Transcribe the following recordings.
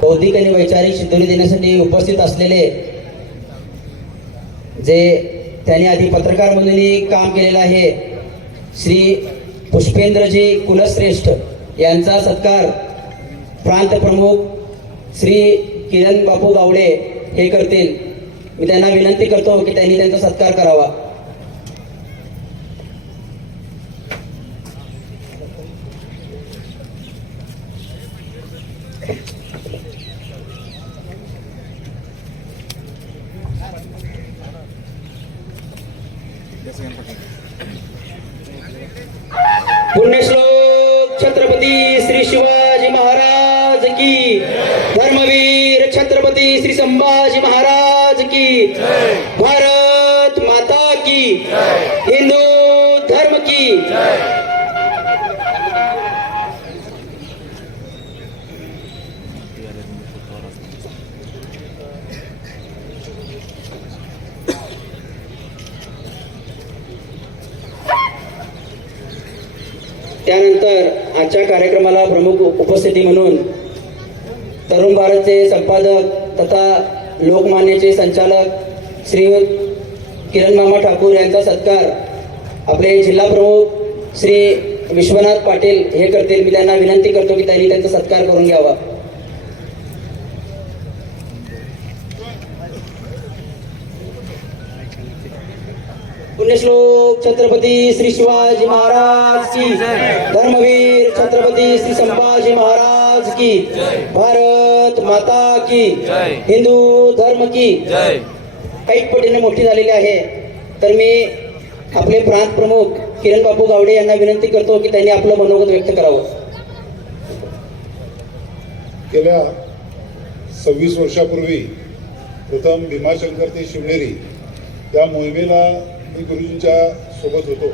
बौद्धिक आणि वैचारिक शिदोरी देण्यासाठी उपस्थित असलेले जे त्यांनी आधी पत्रकार म्हणून काम केलेलं आहे श्री पुष्पेंद्रजी कुलश्रेष्ठ यांचा सत्कार प्रांत प्रमुख श्री किरण बापू गावडे हे करतील। मी त्यांना विनंती करतो की त्यांनी त्यांचा सत्कार करावा। पुण्यश्लोक छत्रपती श्री शिवाजी महाराज की, धर्मवीर छत्रपती श्री संभाजी महाराज की, भारत माता की, हिंदू धर्म की। त्यानंतर आजच्या कार्यक्रमाला प्रमुख उपस्थिती म्हणून तरुण भारतचे संपादक तथा लोकमान्यचे संचालक श्री किरण मामा ठाकूर यांचा सत्कार आपले जिल्हा प्रमुख श्री विश्वनाथ पाटील हे करतील। मी त्यांना विनंती करतो की त्यांनी त्यांचा सत्कार करून घ्यावा। पुण्यश्लोक छत्रपती श्री शिवाजी महाराज की, धर्मवीर छत्रपती श्री संभाजी महाराज की, भारत माता की, हिंदू धर्म की। काही पटीने मोठी झालेली आहे, तर मी आपले प्रांत प्रमुख किरण बापू गावडे यांना विनंती करतो की त्यांनी आपलं मनोगत व्यक्त करावं। गेल्या 26 वर्षापूर्वी प्रथम भीमाशंकर ते शिवनेरी या मोहिमेला मी गुरुजींच्या सोबत होतो।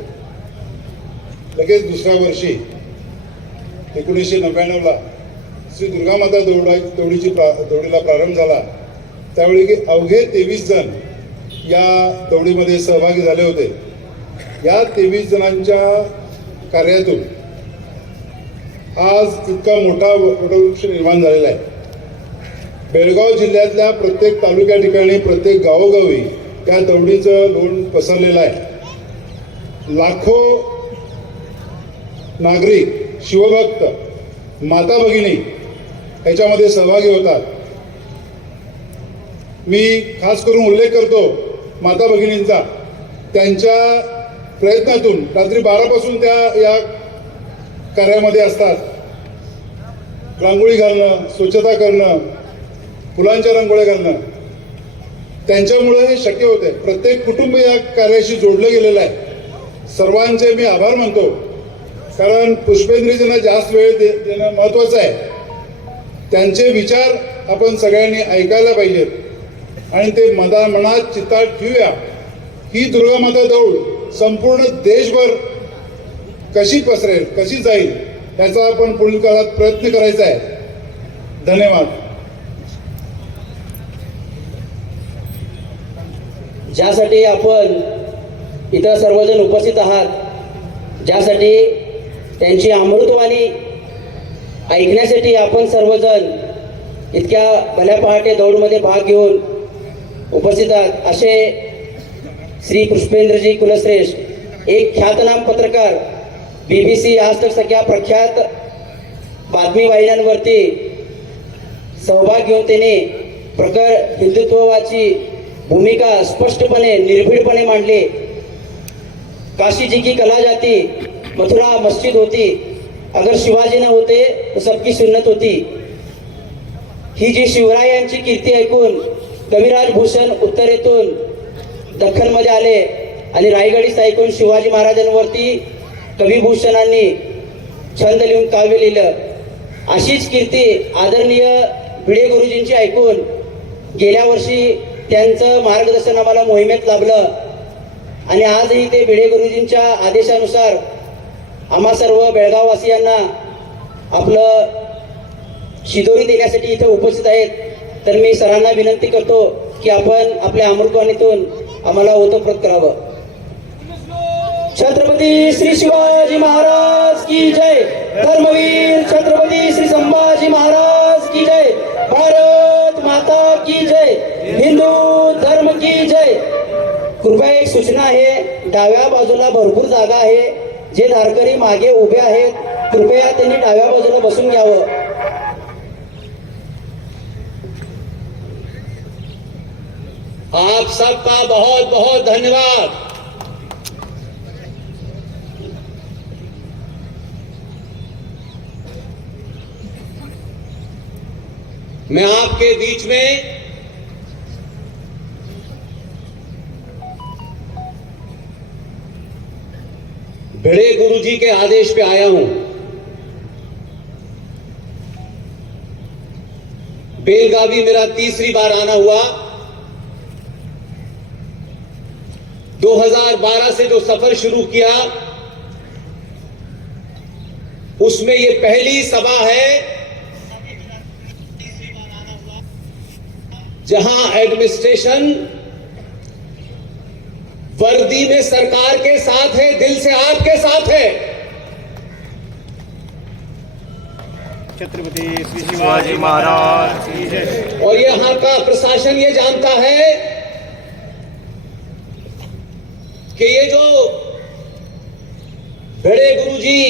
लगेच दुसऱ्या वर्षी 1999ला श्री दुर्गामाता दौडीला प्रारंभ झाला। त्यावेळी अवघे 23 जण या दौडीमध्ये सहभागी झाले होते। या 23 जणांच्या कार्यातून आज इतका मोठा वटवृक्ष निर्माण झालेला आहे। बेळगाव जिल्ह्यातल्या प्रत्येक तालुक्या ठिकाणी प्रत्येक गावोगावी त्या दौडीचं लोण पसरलेलं आहे। लाखो नागरिक, शिवभक्त, माता भगिनी ह्याच्यामध्ये सहभागी होतात। मी खास करून उल्लेख करतो माता भगिनींचा। त्यांच्या प्रयत्नातून रात्री 12 पासून त्या या कार्यामध्ये असतात। रांगोळी घालणं, स्वच्छता करणं, फुलांच्या रांगोळ्या घालणं, त्यांच्यामुळे हे शक्य होते। प्रत्येक कुटुंब या कार्याशी जोडलं गेलेलं आहे। सर्वांचे मी आभार मानतो, कारण पुष्पेंद्रजींना जास्त वेळ देणं महत्वाचं आहे। त्यांचे विचार आपण सगळ्यांनी ऐकायला पाहिजेत आणि ते मनात चित्तात ठेवूया। ही दुर्गामाता दौड संपूर्ण देशभर कशी पसरेल, कशी जाईल, याचा आपण पुढील काळात प्रयत्न करायचा आहे। धन्यवाद। ज्यासाठी आपण इथं सर्वजण उपस्थित आहात, ज्यासाठी त्यांची अमृतवाणी ऐकण्यासाठी आपण सर्वजण इतक्या भल्या पहाटे दौडमध्ये भाग घेऊन उपस्थित आहात, असे श्री पुष्पेंद्रजी कुलश्रेष्ठ, एक ख्यातनाम पत्रकार, BBC आज तक सगळ्या प्रख्यात बातमी वाहिन्यांवरती सहभाग घेऊन त्यांनी प्रखर हिंदुत्ववाची भूमिका स्पष्टपणे निर्भीडपणे मांडली। काशी जी की कला जाती, मथुरा मस्जिद होती, अगर शिवाजी न होते तो सबकी सुन्नत होती। ही जी शिवरायांची कीर्ती ऐकून कविराज भूषण उत्तरेतून दख्खनमध्ये आले आणि रायगडीच ऐकून शिवाजी महाराजांवरती कविभूषणांनी छंद लिहून काव्य लिहिलं। अशीच कीर्ती आदरणीय भिडे गुरुजींची ऐकून गेल्या वर्षी त्यांचं मार्गदर्शन आम्हाला मोहिमेत लाभलं आणि आजही ते भिडे गुरुजींच्या आदेशानुसार आम्हा सर्व बेळगाववासियांना आपलं शिदोरी देण्यासाठी इथे उपस्थित आहेत। तर मी सरांना विनंती करतो की आपण आपल्या अमृतवाणीतून आम्हाला ओतप्रोत करावं। छत्रपती श्री शिवाजी महाराज की जय, धर्मवीर छत्रपती श्री संभाजी महाराज की जय। सूचना आहे, डाव्या बाजूला भरपूर जागा आहे. जे धारकरी मागे उभे आहेत कृपया त्यांनी डाव्या बाजूला बसून घ्यावं. आप सबका बहुत बहुत धन्यवाद. मैं आपके बीच में भिड़े गुरुजी के आदेश पे आया हूं. बेलगावी मेरा तीसरी बार आना हुआ. 2012 से जो सफर शुरू किया उसमें ये पहली सभा है जहां एडमिनिस्ट्रेशन वर्दी में सरकार के साथ है, दिल से आपके साथ है. छत्रपति श्री शिवाजी महाराज की जय। और यहां का प्रशासन ये जानता है कि ये जो बड़े गुरुजी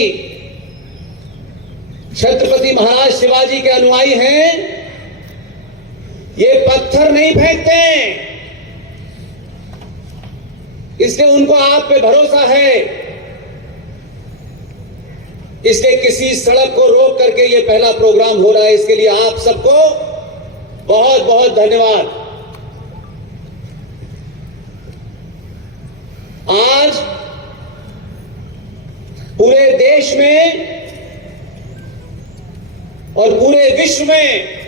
छत्रपति महाराज शिवाजी के अनुयायी हैं, ये पत्थर नहीं फेंकते, इसलिए उनको आप पे भरोसा है. इसलिए किसी सड़क को रोक करके ये पहला प्रोग्राम हो रहा है. इसके लिए आप सबको बहुत बहुत धन्यवाद. आज पूरे देश में और पूरे विश्व में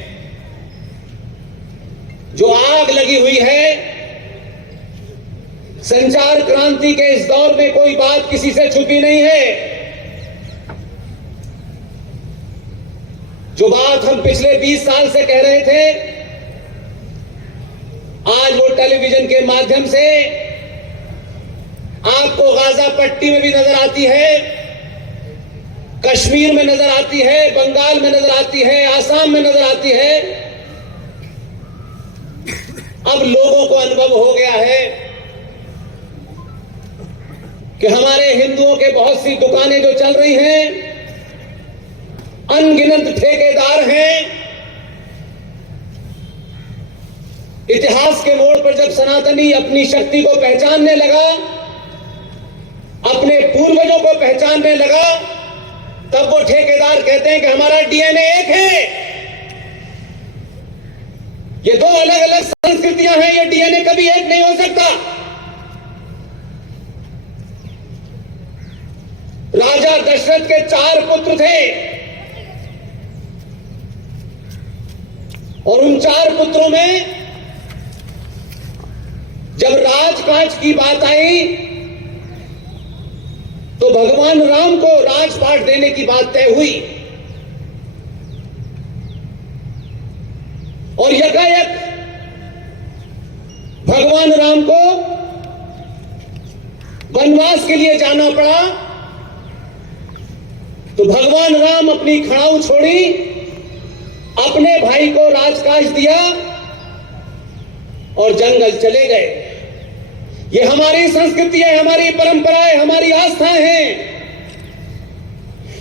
जो आग लगी हुई है, संचार क्रांति के इस दौर में कोई बात किसी से छुपी नहीं है. जो बात हम पिछले 20 साल से कह रहे थे, आज वो टेलीविजन के माध्यम से आपको गाजा पट्टी में भी नजर आती है, कश्मीर में नजर आती है, बंगाल में नजर आती है, आसाम में नजर आती है. अब लोगों को अनुभव हो गया है कि हमारे हिंदुओं के बहुत सी दुकानें जो चल रही हैं, अनगिनत ठेकेदार हैं. इतिहास के मोड़ पर जब सनातनी अपनी शक्ति को पहचानने लगा, अपने पूर्वजों को पहचानने लगा, तब वो ठेकेदार कहते हैं कि हमारा डीएनए एक है. ये दो अलग अलग संस्कृतियां हैं, ये डीएनए कभी एक नहीं हो सकता. राजा दशरथ के 4 पुत्र थे और उन 4 पुत्रों में जब राजकाज की बात आई तो भगवान राम को राजपाट देने की बात तय हुई और यकायक भगवान राम को वनवास के लिए जाना पड़ा. तो भगवान राम अपनी खड़ाऊ छोड़ी, अपने भाई को राजकाज दिया और जंगल चले गए. ये हमारी संस्कृति है, हमारी परंपराएं, हमारी आस्थाएं हैं.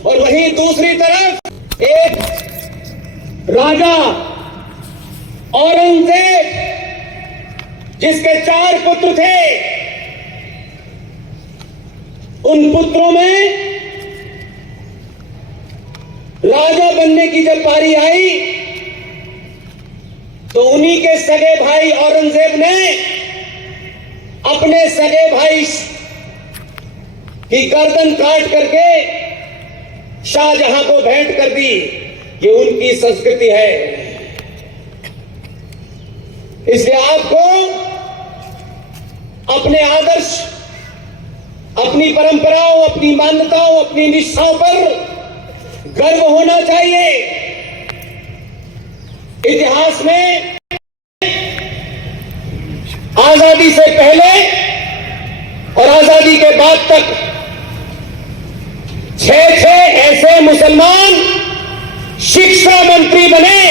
और वहीं दूसरी तरफ एक राजा औरंगजेब, जिसके 4 पुत्र थे, उन पुत्रों में राजा बनने की जब बारी आई तो उन्हीं के सगे भाई औरंगजेब ने अपने सगे भाई की गर्दन काट करके शाहजहां को भेंट कर दी. ये उनकी संस्कृति है. इसलिए आपको अपने आदर्श, अपनी परंपराओं, अपनी मान्यताओं, अपनी निष्ठाओं पर गर्व होना चाहिए. इतिहास में आजादी से पहले और आजादी के बाद तक 6 ऐसे मुसलमान शिक्षा मंत्री बने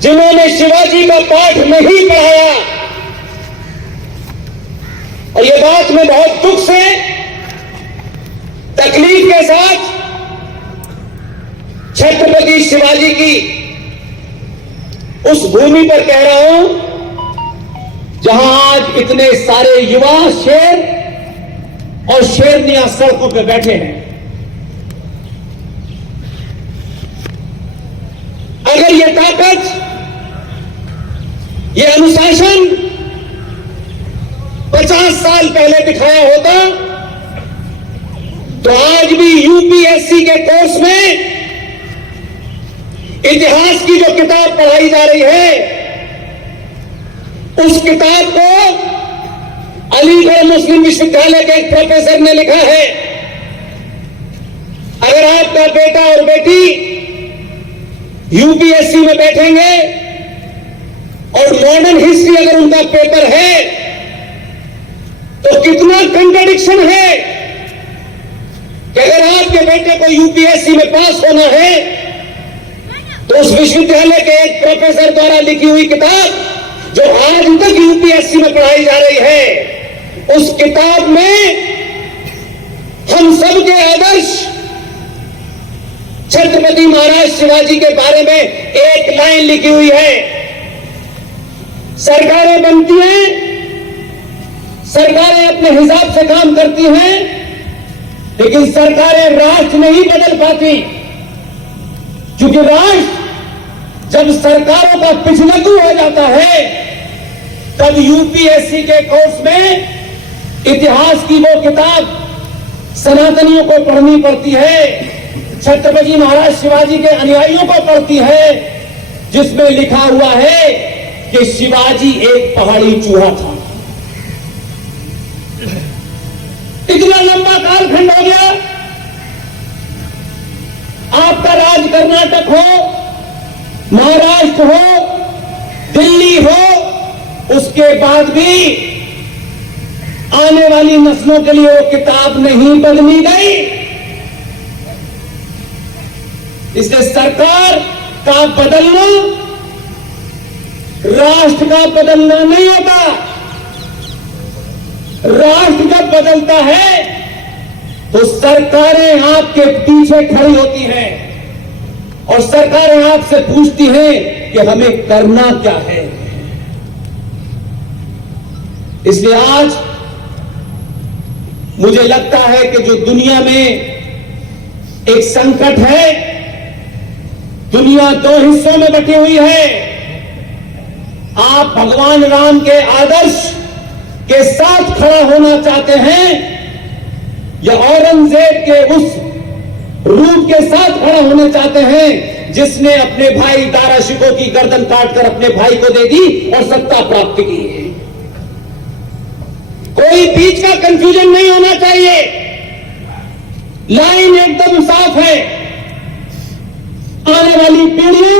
जिन्होंने शिवाजी का पाठ नहीं पढ़ाया, और ये बात मैं बहुत दुख से, तकलीफ के साथ छत्रपति शिवाजी की उस भूमि पर कह रहा हूं जहां आज इतने सारे युवा शेर और शेरनियां सड़कों पर बैठे हैं। अगर ये ताकत, ये अनुशासन 50 साल पहले दिखाया होता तो आज भी यूपीएससी के कोर्स में इतिहास की जो किताब पढ़ाई जा रही है उस किताब को अलीगढ़ मुस्लिम विश्वविद्यालय के एक प्रोफेसर ने लिखा है, अगर आपका बेटा और बेटी यूपीएससी में बैठेंगे और मॉडर्न हिस्ट्री अगर उनका पेपर है तो कितना कंट्राडिक्शन है कि अगर आपके बेटे को यूपीएससी में पास होना है तो उस विश्वविद्यालय के एक प्रोफेसर द्वारा लिखी हुई किताब जो आज तक यूपीएससी में पढ़ाई जा रही है, उस किताब में हम सबके आदर्श छत्रपति महाराज शिवाजी के बारे में एक लाइन लिखी हुई है। सरकारें बनती हैं, सरकारें अपने हिसाब से काम करती हैं, लेकिन सरकारें राष्ट्र नहीं बदल पाती, क्योंकि राष्ट्र जब सरकारों का पिछलग्गू हो जाता है तब यूपीएससी के कोर्स में इतिहास की वो किताब सनातनियों को पढ़नी पड़ती है, छत्रपति महाराज शिवाजी के अनुयायियों को पढ़ती है, जिसमें लिखा हुआ है कि शिवाजी एक पहाड़ी चूहा था। इतना लंबा कालखंड हो गया, आपका राज कर्नाटक हो, महाराष्ट्र हो, दिल्ली हो, उसके बाद भी आने वाली नस्लों के लिए वो किताब नहीं बदली गई। इसलिए सरकार का बदलना राष्ट्र का बदलना नहीं होता। राष्ट्र जब बदलता है तो सरकारें आपके पीछे खड़ी होती हैं और सरकारें आपसे पूछती हैं कि हमें करना क्या है। इसलिए आज मुझे लगता है कि जो दुनिया में एक संकट है, दुनिया दो हिस्सों में बटी हुई है। आप भगवान राम के आदर्श के साथ खड़ा होना चाहते हैं या औरंगजेब के उस रूप के साथ खड़ा होने चाहते हैं जिसने अपने भाई दारा शिकोह की गर्दन काटकर अपने भाई को दे दी और सत्ता प्राप्त की है। कोई बीच का कंफ्यूजन नहीं होना चाहिए, लाइन एकदम साफ है। आने वाली पीढ़ियां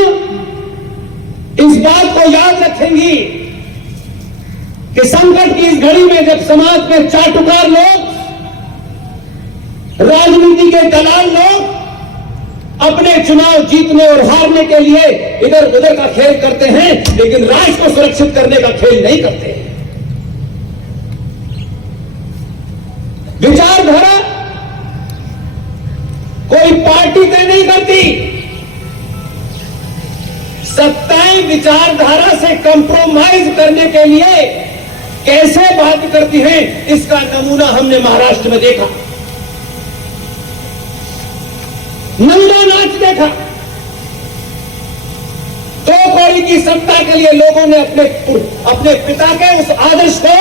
इस बात को याद रखेंगी कि संकट की इस घड़ी में जब समाज में चाटुकार लोग, राजनीति के दलाल लोग अपने चुनाव जीतने और हारने के लिए इधर उधर का खेल करते हैं, लेकिन राष्ट्र को सुरक्षित करने का खेल नहीं करते। विचारधारा कोई पार्टी तय नहीं करती, सत्ताएं विचारधारा से कंप्रोमाइज करने के लिए कैसे बात करती हैं, इसका नमूना हमने महाराष्ट्र में देखा। नंगा नाच देखा। 2 कौड़ी की सत्ता के लिए लोगों ने अपने पिता के उस आदर्श को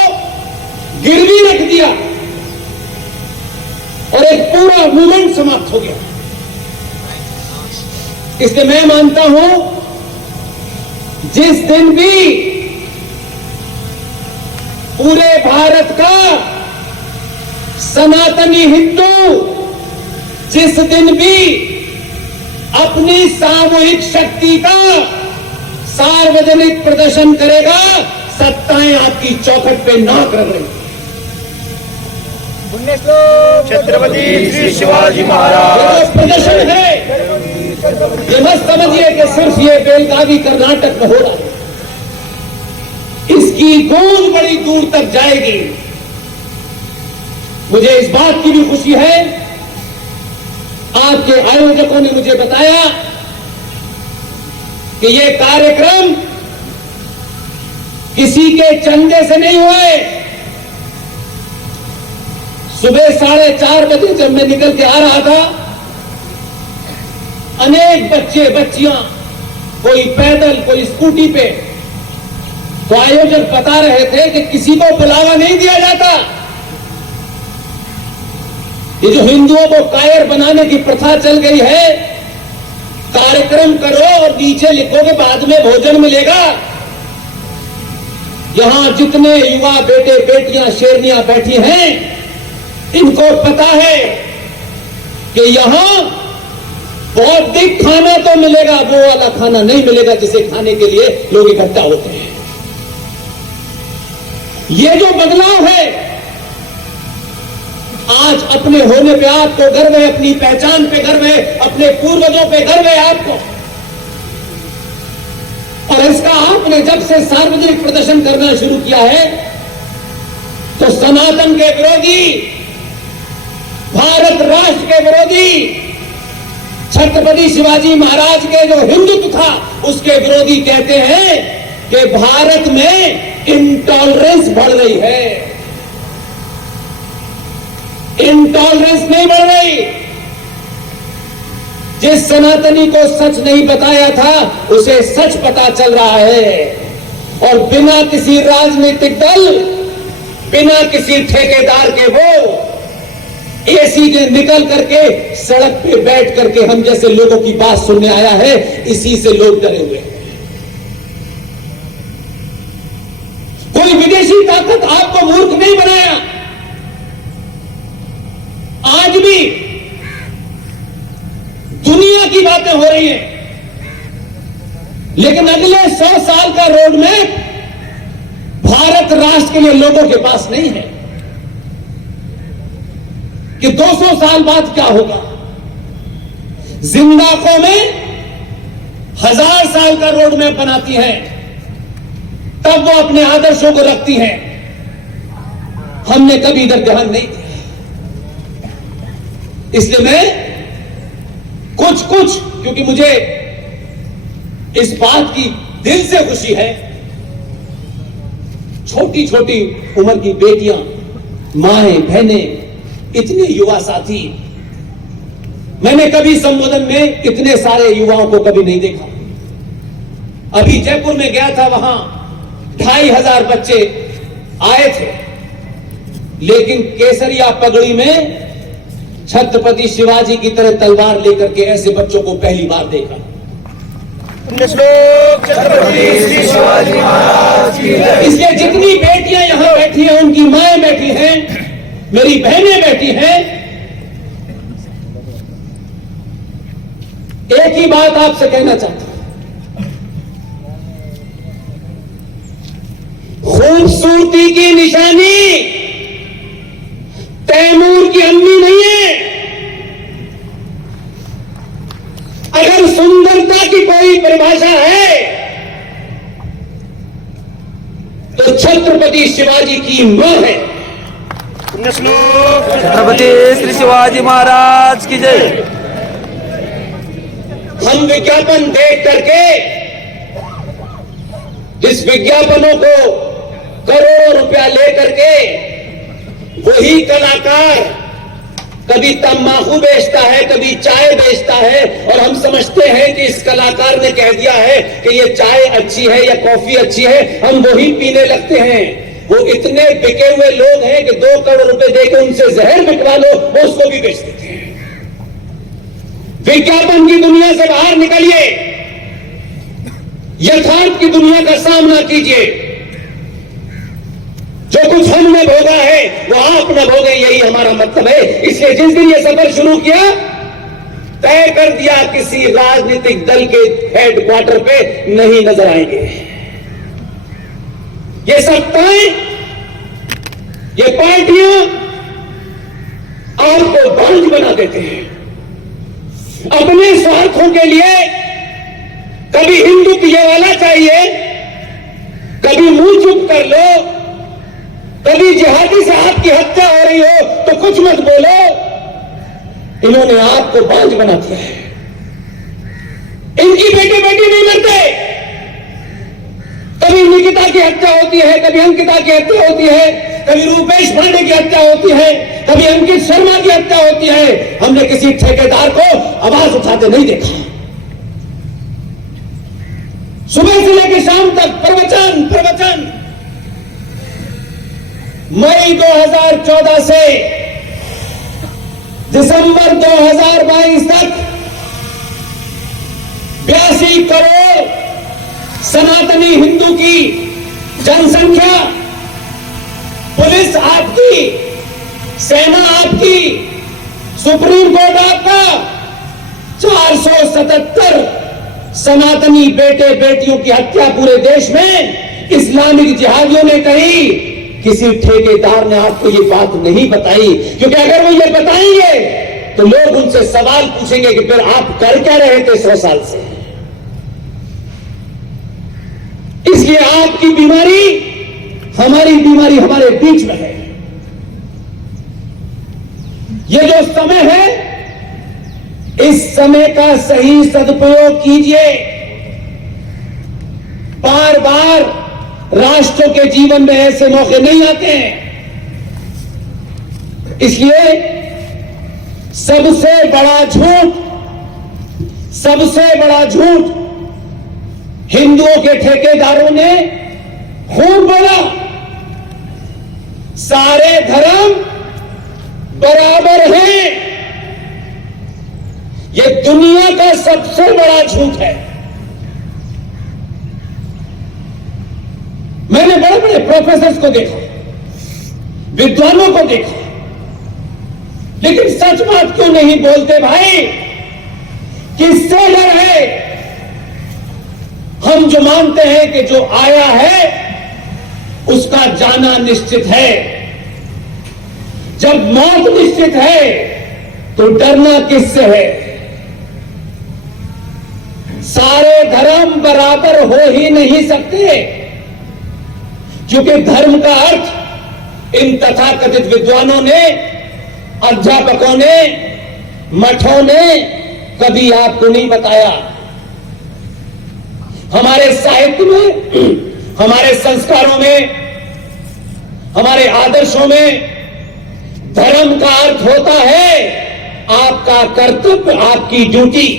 गिरवी रख दिया और एक पूरा मूवमेंट समाप्त हो गया। इसलिए मैं मानता हूं जिस दिन भी पूरे भारत का सनातनी हिंदू जिस दिन भी अपनी सामूहिक शक्ति का सार्वजनिक प्रदर्शन करेगा, सत्ताएं आपकी चौखट पे नाक रख रही। छत्रपति श्री शिवाजी महाराज प्रदर्शन है, ये मत समझिए कि सिर्फ ये बेलगावी कर्नाटक में हो रहा है। इसकी गूंज बड़ी दूर तक जाएगी। मुझे इस बात की भी खुशी है, आपके आयोजकों ने मुझे बताया कि ये कार्यक्रम किसी के चंदे से नहीं हुए। सुबह 4:30 बजे जब मैं निकल के आ रहा था, अनेक बच्चे बच्चियां, कोई पैदल कोई स्कूटी पे, तो आयोजक बता रहे थे कि किसी को बुलावा नहीं दिया जाता। ये जो हिंदुओं को कायर बनाने की प्रथा चल गई है, कार्यक्रम करो और नीचे लिखो कि बाद में भोजन मिलेगा। यहां जितने युवा बेटे बेटियां शेरनियां बैठी हैं, इनको पता है कि यहां बौद्धिक खाना तो मिलेगा, वो वाला खाना नहीं मिलेगा जिसे खाने के लिए लोग इकट्ठा होते हैं। ये जो बदलाव है, आज अपने होने पे आपको गर्व है, अपनी पहचान पे गर्व है, अपने पूर्वजों पे गर्व है आपको। और इसका आपने जब से सार्वजनिक प्रदर्शन करना शुरू किया है, तो सनातन के विरोधी, भारत राष्ट्र के विरोधी, छत्रपति शिवाजी महाराज के जो हिंदुत्व था उसके विरोधी कहते हैं कि भारत में इंटॉलरेंस बढ़ रही है। इंटॉलरेंस नहीं बढ़ रही। जिस सनातनी को सच नहीं बताया था उसे सच पता चल रहा है, और बिना किसी राजनीतिक दल, बिना किसी ठेकेदार के वो एसी के निकल करके सड़क पे बैठ करके हम जैसे लोगों की बात सुनने आया है। इसी से लोग डरे हुए हैं। कोई विदेशी ताकत आपको मूर्ख नहीं बनाया। आज भी दुनिया की बातें हो रही हैं, लेकिन अगले 100 साल का रोड मैप भारत राष्ट्र के लिए लोगों के पास नहीं है कि 200 साल बाद क्या होगा। जिंदा कौमें 1000 साल का रोड मैप बनाती हैं, तब वो अपने आदर्शों को रखती हैं। हमने कभी इधर ध्यान नहीं दिया। इसलिए मैं कुछ क्योंकि मुझे इस बात की दिल से खुशी है, छोटी छोटी उम्र की बेटियां, माएं, बहनें, इतने युवा साथी, मैंने कभी संबोधन में इतने सारे युवाओं को कभी नहीं देखा। अभी जयपुर में गया था, वहां 2500 बच्चे आए थे, लेकिन केसरिया पगड़ी में छत्रपति शिवाजी की तरह तलवार लेकर के ऐसे बच्चों को पहली बार देखा। छत्रपति श्री शिवाजी महाराज की जय। इसलिए जितनी बेटियां यहां बैठी हैं, उनकी माएं बैठी हैं, मेरी बहनें बैठी हैं, एक ही बात आपसे कहना चाहता हूं, खूबसूरती की निशानी तैमूर की अम्मी नहीं है। अगर सुंदरता की कोई परिभाषा है तो छत्रपति शिवाजी की मां है। छत्रपति श्री शिवाजी महाराज की जय। हम विज्ञापन देख करके जिस विज्ञापनों को करोड़ों रुपया लेकर के वही कलाकार कभी तम्बाकू बेचता है, कभी चाय बेचता है, और हम समझते हैं कि इस कलाकार ने कह दिया है कि ये चाय अच्छी है या कॉफी अच्छी है, हम वही पीने लगते हैं। वो इतने बिके हुए लोग हैं कि 2 करोड़ रुपए देकर उनसे जहर बिकवा लो, वो उसको भी बेच देते हैं। विज्ञापन की दुनिया से बाहर निकलिए, यथार्थ की दुनिया का सामना कीजिए। जो कुछ हमने भोगा है वो आप न भोगे, यही हमारा मतलब है। इसलिए जिस दिन ये सफर शुरू किया, तय कर दिया किसी राजनीतिक दल के हेडक्वार्टर पे नहीं नजर आएंगे। ये सत्ताएं, ये पार्टियां आपको बांझ बना देते हैं अपने स्वार्थों के लिए। कभी हिंदुत्व ये वाला चाहिए, कभी मुंह चुप कर लो, कभी जिहादी साहब की हत्या हो रही हो तो कुछ मत बोलो, इन्होंने आपको बांझ बना दिया है। इनकी बेटे बेटी नहीं मरते, कभी निकिता की हत्या होती है, कभी अंकिता की हत्या होती है, कभी रूपेश पांडे की हत्या होती है, कभी अंकित शर्मा की हत्या होती है। हमने किसी ठेकेदार को आवाज उठाते नहीं देखा। सुबह से लेकर शाम तक प्रवचन। मई 2014 से दिसंबर 2022 तक 82 करोड़ सनातनी हिंदू की जनसंख्या, पुलिस आपकी, सेना आपकी, सुप्रीम कोर्ट आपका, 477 सनातनी बेटे बेटियों की हत्या पूरे देश में इस्लामिक जिहादियों ने कही। किसी ठेकेदार ने आपको ये बात नहीं बताई, क्योंकि अगर वो ये बताएंगे तो लोग उनसे सवाल पूछेंगे कि फिर आप कर क्या रहे थे 100 साल से। इसलिए आपकी बीमारी, हमारी बीमारी हमारे बीच में है। ये जो समय है, इस समय का सही सदुपयोग कीजिए। बार बार राष्ट्रों के जीवन में ऐसे मौके नहीं आते हैं। इसलिए सबसे बड़ा झूठ हिंदुओं के ठेकेदारों ने खूब बोला। सारे धर्म बराबर हैं, ये दुनिया का सबसे बड़ा झूठ है। मैंने बड़े बड़े प्रोफेसर्स को देखा, विद्वानों को देखा, लेकिन सच बात क्यों नहीं बोलते भाई? किससे डर है? हम जो मानते हैं कि जो आया है उसका जाना निश्चित है। जब मौत निश्चित है तो डरना किससे है? सारे धर्म बराबर हो ही नहीं सकते, क्योंकि धर्म का अर्थ इन तथाकथित विद्वानों ने, अध्यापकों ने, मठों ने कभी आपको नहीं बताया। हमारे साहित्य में, हमारे संस्कारों में, हमारे आदर्शों में धर्म का अर्थ होता है आपका कर्तव्य, आपकी ड्यूटी।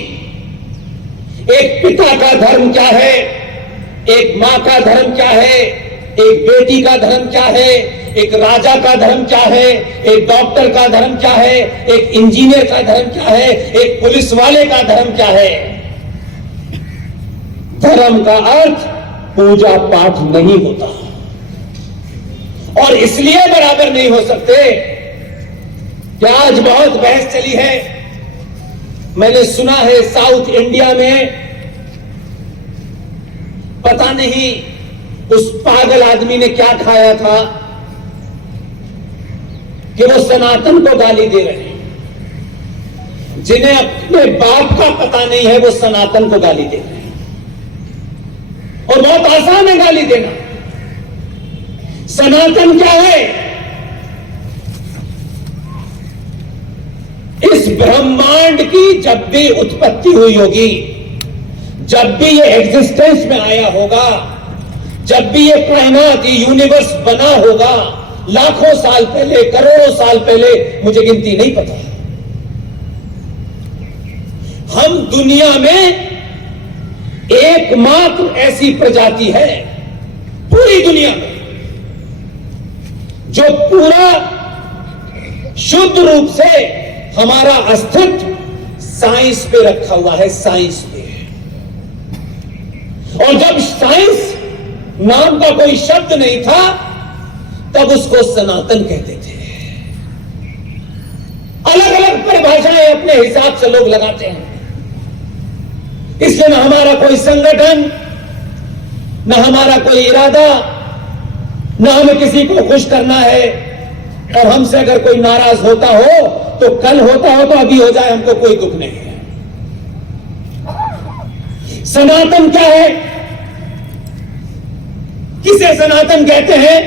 एक पिता का धर्म क्या है, एक मां का धर्म क्या है, एक बेटी का धर्म क्या है, एक राजा का धर्म क्या है, एक डॉक्टर का धर्म क्या है, एक इंजीनियर का धर्म क्या है, एक पुलिस वाले का धर्म क्या है। धर्म का अर्थ पूजा पाठ नहीं होता, और इसलिए बराबर नहीं हो सकते कि आज बहुत बहस चली है। मैंने सुना है साउथ इंडिया में पता नहीं उस पागल आदमी ने क्या खाया था कि वो सनातन को गाली दे रहे हैं। जिन्हें अपने बाप का पता नहीं है वो सनातन को गाली दे रहे हैं, और बहुत आसान है गाली देना। सनातन क्या है? इस ब्रह्मांड की जब भी उत्पत्ति हुई होगी, जब भी ये एग्जिस्टेंस में आया होगा, जब भी ये कायनात, ये यूनिवर्स बना होगा, लाखों साल पहले, करोड़ों साल पहले, मुझे गिनती नहीं पता, हम दुनिया में एकमात्र ऐसी प्रजाति है पूरी दुनिया में जो पूरा शुद्ध रूप से हमारा अस्तित्व साइंस पे रखा हुआ है, साइंस पे। और जब साइंस नाम का कोई शब्द नहीं था तब उसको सनातन कहते थे। अलग अलग परिभाषाएं अपने हिसाब से लोग लगाते हैं। इसलिए न हमारा कोई संगठन, न हमारा कोई इरादा, न हमें किसी को खुश करना है। और हमसे अगर कोई नाराज होता हो तो कल होता हो तो अभी हो जाए, हमको कोई दुख नहीं है। सनातन क्या है? किसे सनातन कहते हैं?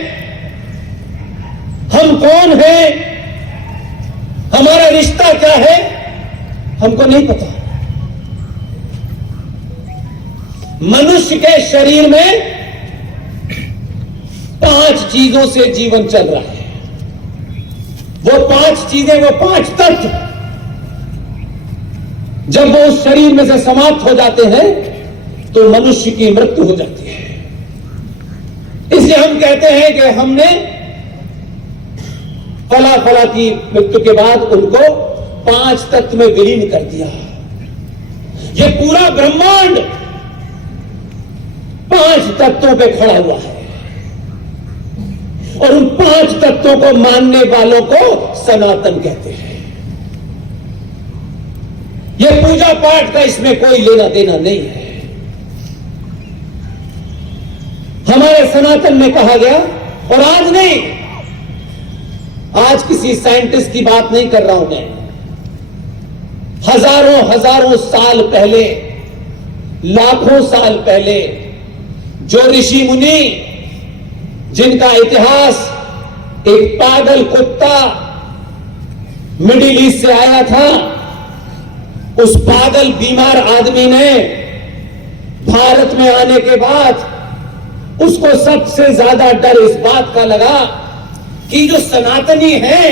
हम कौन हैं? विचार क्या है हमको नहीं पता। मनुष्य के शरीर में 5 चीजों से जीवन चल रहा है। वो 5 चीजें, वो 5 तत्व जब वो उस शरीर में से समाप्त हो जाते हैं तो मनुष्य की मृत्यु हो जाती है। इसलिए हम कहते हैं कि हमने फला फला की मृत्यु के बाद उनको 5 तत्व में विलीन कर दिया। ये पूरा ब्रह्मांड 5 तत्वों पे खड़ा हुआ है और उन 5 तत्वों को मानने वालों को सनातन कहते हैं। ये पूजा पाठ का इसमें कोई लेना देना नहीं है। हमारे सनातन में कहा गया, और आज नहीं, आज किसी साइंटिस्ट की बात नहीं कर रहा हूं मैं, हजारों हजारों साल पहले, लाखों साल पहले जो ऋषि मुनि जिनका इतिहास एक पागल कुत्ता मिडिल ईस्ट से आया था, उस पागल बीमार आदमी ने भारत में आने के बाद उसको सबसे ज्यादा डर इस बात का लगा कि जो सनातनी हैं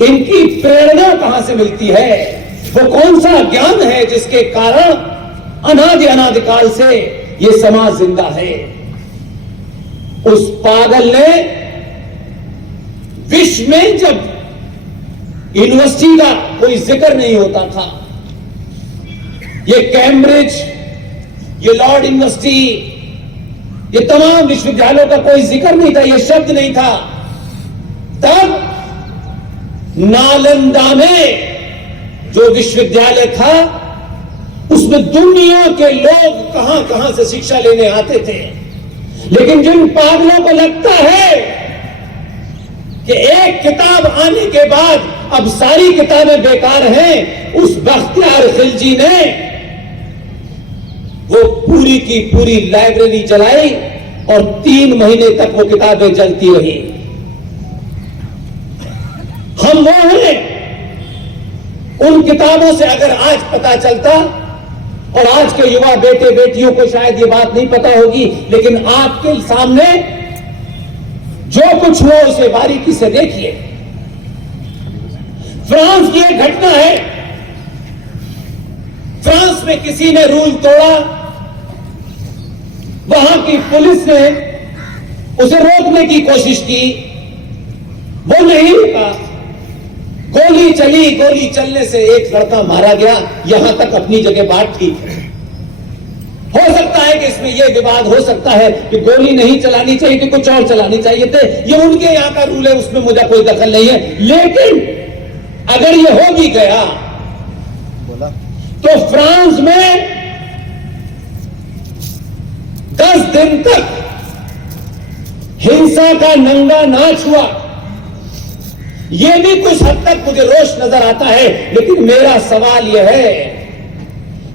इनकी प्रेरणा कहां से मिलती है, वो कौन सा ज्ञान है जिसके कारण अनादि अनादिकाल से ये समाज जिंदा है। उस पागल ने विश्व में जब यूनिवर्सिटी का कोई जिक्र नहीं होता था, ये कैम्ब्रिज, ये लॉर्ड यूनिवर्सिटी, ये तमाम विश्वविद्यालयों का कोई जिक्र नहीं था, ये शब्द नहीं था, तब नालंदा में जो विश्वविद्यालय था उसमें दुनिया के लोग कहां कहां से शिक्षा लेने आते थे। लेकिन जिन पागलों को लगता है कि एक किताब आने के बाद अब सारी किताबें बेकार हैं, उस बख्तियार खिलजी ने वो पूरी की पूरी लाइब्रेरी जलाई और 3 महीने तक वो किताबें जलती रही। हम वो हैं, उन किताबों से अगर आज पता चलता, और आज के युवा बेटे बेटियों को शायद ये बात नहीं पता होगी, लेकिन आपके सामने जो कुछ हुआ उसे बारीकी से देखिए। फ्रांस की एक घटना है, फ्रांस में किसी ने रूल तोड़ा, वहां की पुलिस ने उसे रोकने की कोशिश की, वो नहीं रुका, गोली चली, गोली चलने से एक लड़का मारा गया। यहां तक अपनी जगह बात ठीक है। हो सकता है कि इसमें यह विवाद हो सकता है कि गोली नहीं चलानी चाहिए कि कुछ और चलानी चाहिए थे, ये उनके यहां का रूल है, उसमें मुझे कोई दखल नहीं है। लेकिन अगर ये हो भी गया तो फ्रांस में 10 दिन तक हिंसा का नंगा नाच हुआ। यह भी कुछ हद तक मुझे रोष नजर आता है, लेकिन मेरा सवाल यह है,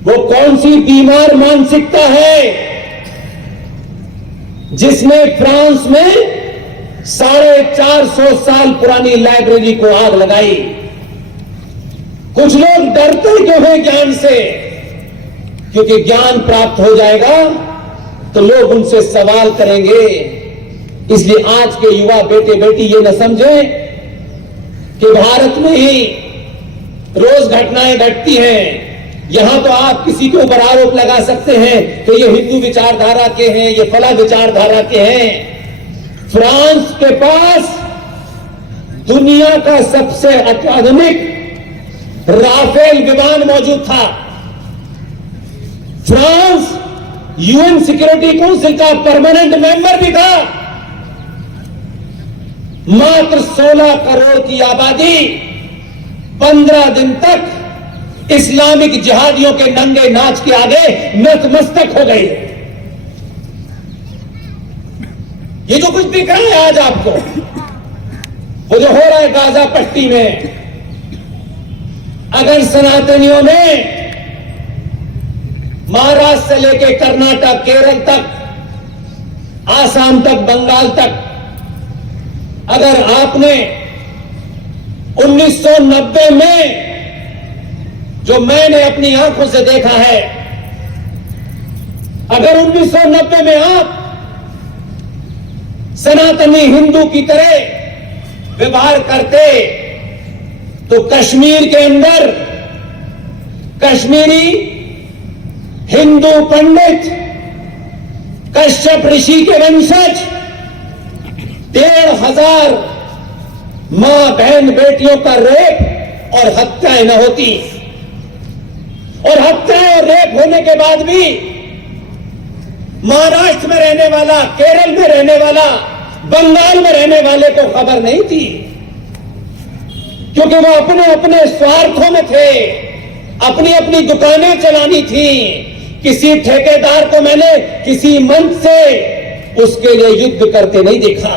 वो कौन सी बीमार मानसिकता है जिसने फ्रांस में 450 साल पुरानी लाइब्रेरी को आग लगाई? कुछ लोग डरते क्यों हैं ज्ञान से? क्योंकि ज्ञान प्राप्त हो जाएगा तो लोग उनसे सवाल करेंगे। इसलिए आज के युवा बेटे बेटी ये न समझें कि भारत में ही रोज घटनाएं घटती हैं। यहां तो आप किसी के ऊपर आरोप लगा सकते हैं कि ये हिंदू विचारधारा के हैं, ये फला विचारधारा के हैं। फ्रांस के पास दुनिया का सबसे अत्याधुनिक राफेल विमान मौजूद था। फ्रांस यूएन सिक्योरिटी काउंसिल का परमानेंट मेंबर भी था। मात्र 16 करोड़ की आबादी 15 दिन तक इस्लामिक जिहादियों के नंगे नाच के आगे नतमस्तक हो गई। ये जो कुछ दिख रहा है आज आपको, वो जो हो रहा है गाजा पट्टी में, अगर सनातनियों ने महाराष्ट्र से लेकर कर्नाटक, केरल तक, आसाम तक, बंगाल तक, अगर आपने 1990 में जो मैंने अपनी आंखों से देखा है, अगर 1990 में आप सनातनी हिंदू की तरह व्यवहार करते तो कश्मीर के अंदर कश्मीरी हिंदू पंडित कश्यप ऋषि के वंशज 1,500 मां बहन बेटियों का रेप और हत्याएं न होती, और हत्याएं और रेप होने के बाद भी महाराष्ट्र में रहने वाला, केरल में रहने वाला, बंगाल में रहने वाले को खबर नहीं थी, क्योंकि वो अपने अपने स्वार्थों में थे, अपनी अपनी दुकानें चलानी थी। किसी ठेकेदार को मैंने किसी मंच से उसके लिए युद्ध करते नहीं देखा।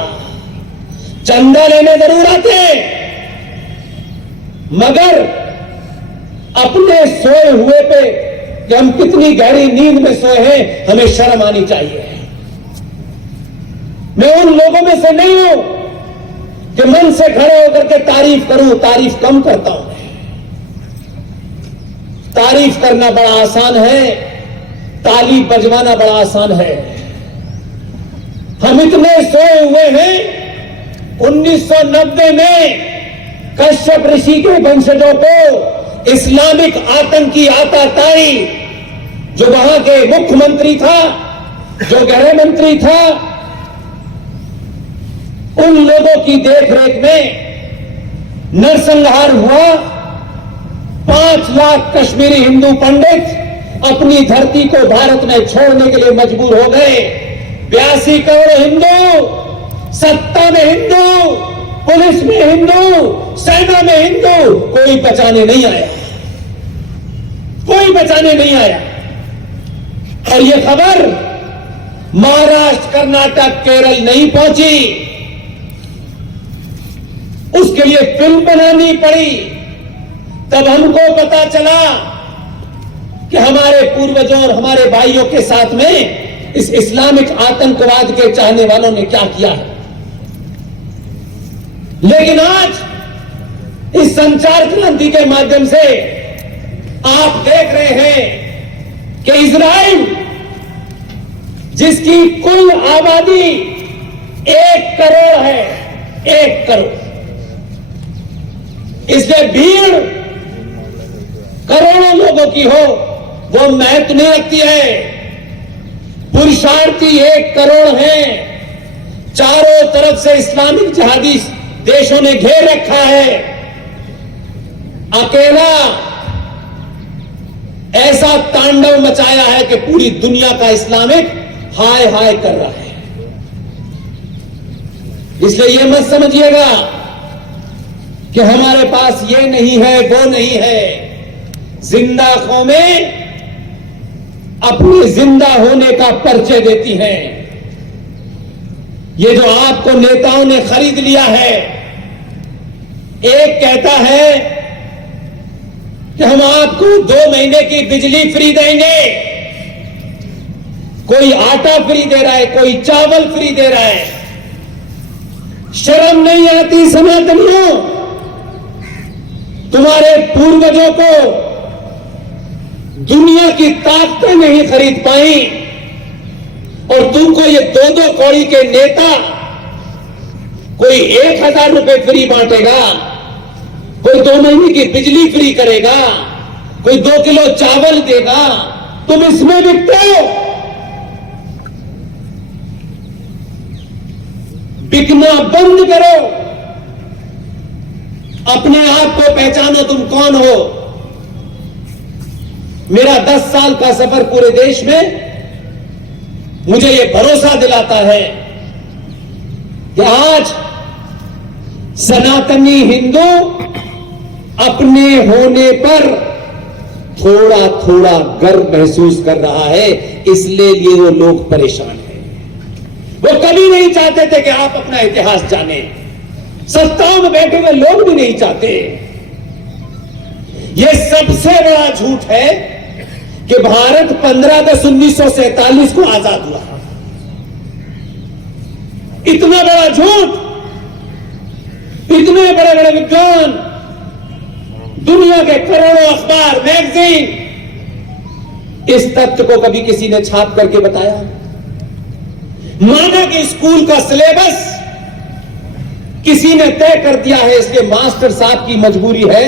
चंदा लेने जरूर आते, मगर अपने सोए हुए पे कि हम कितनी गहरी नींद में सोए हैं, हमें शर्म आनी चाहिए। मैं उन लोगों में से नहीं हूं कि मन से खड़े होकर के तारीफ करूं, तारीफ कम करता हूं। तारीफ करना बड़ा आसान है, ताली बजवाना बड़ा आसान है। हम इतने सोए हुए हैं, 1990 में कश्यप ऋषि के वंशजों को इस्लामिक आतंकी आताताई, जो वहां के मुख्यमंत्री था, जो गृह मंत्री था, उन लोगों की देखरेख में नरसंहार हुआ। 5 लाख कश्मीरी हिंदू पंडित अपनी धरती को भारत में छोड़ने के लिए मजबूर हो गए। 82 करोड़ हिंदू, सत्ता में हिंदू, पुलिस में हिंदू, सेना में हिंदू, कोई बचाने नहीं आया, कोई बचाने नहीं आया। और ये खबर महाराष्ट्र, कर्नाटक, केरल नहीं पहुंची। उसके लिए फिल्म बनानी पड़ी। तब हमको पता चला कि हमारे पूर्वजों और हमारे भाइयों के साथ में इस इस्लामिक आतंकवाद के चाहने वालों ने क्या किया है। लेकिन आज इस संचार क्रांति के माध्यम से आप देख रहे हैं कि इजराइल, जिसकी कुल आबादी 1 करोड़ है, 1 करोड़, इसलिए भीड़ करोड़ों लोगों की हो वो महत्व नहीं रखती है। पुरुषार्थी 1 करोड़ हैं, चारों तरफ से इस्लामिक जिहादी देशों ने घेर रखा है। अकेला ऐसा तांडव मचाया है कि पूरी दुनिया का इस्लामिक हाय हाय कर रहा है। इसलिए यह मत समझिएगा कि हमारे पास ये नहीं है, वो नहीं है। जिंदा कौमें अपने जिंदा होने का परिचय देती हैं। ये जो आपको नेताओं ने खरीद लिया है, एक कहता है कि हम आपको 2 महीने की बिजली फ्री देंगे, कोई आटा फ्री दे रहा है, कोई चावल फ्री दे रहा है। शर्म नहीं आती सनातनियों? तुम्हारे पूर्वजों को दुनिया की ताकतें नहीं खरीद पाई और तुमको ये 2-2 कौड़ी के नेता कोई 1,000 रुपए फ्री बांटेगा, कोई 2 महीने की बिजली फ्री करेगा, कोई 2 किलो चावल देगा, तुम इसमें बिकते हो। बिकना बंद करो, अपने आप को पहचानो, तुम कौन हो। मेरा 10 साल का सफर पूरे देश में मुझे यह भरोसा दिलाता है कि आज सनातनी हिंदू अपने होने पर थोड़ा थोड़ा गर्व महसूस कर रहा है। इसलिए वो लोग परेशान हैं। वो कभी नहीं चाहते थे कि आप अपना इतिहास जाने। सत्ताओं में बैठे हुए लोग भी नहीं चाहते। यह सबसे बड़ा झूठ है कि भारत 15/10/1947 को आजाद हुआ। इतना बड़ा झूठ इतने बड़े बड़े विद्वान, दुनिया के करोड़ों अखबार, मैगजीन, इस तथ्य को कभी किसी ने छाप करके बताया? माना कि स्कूल का सिलेबस किसी ने तय कर दिया है, इसलिए मास्टर साहब की मजबूरी है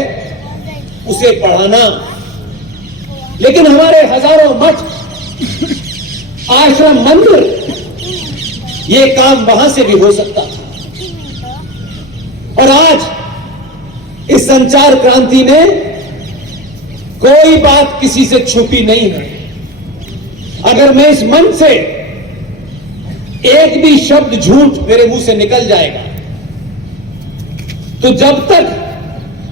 उसे पढ़ाना, लेकिन हमारे हजारों मठ, आश्रम, मंदिर, ये काम वहां से भी हो सकता था। और आज इस संचार क्रांति ने कोई बात किसी से छुपी नहीं है। अगर मैं इस मंच से एक भी शब्द झूठ मेरे मुंह से निकल जाएगा, तो जब तक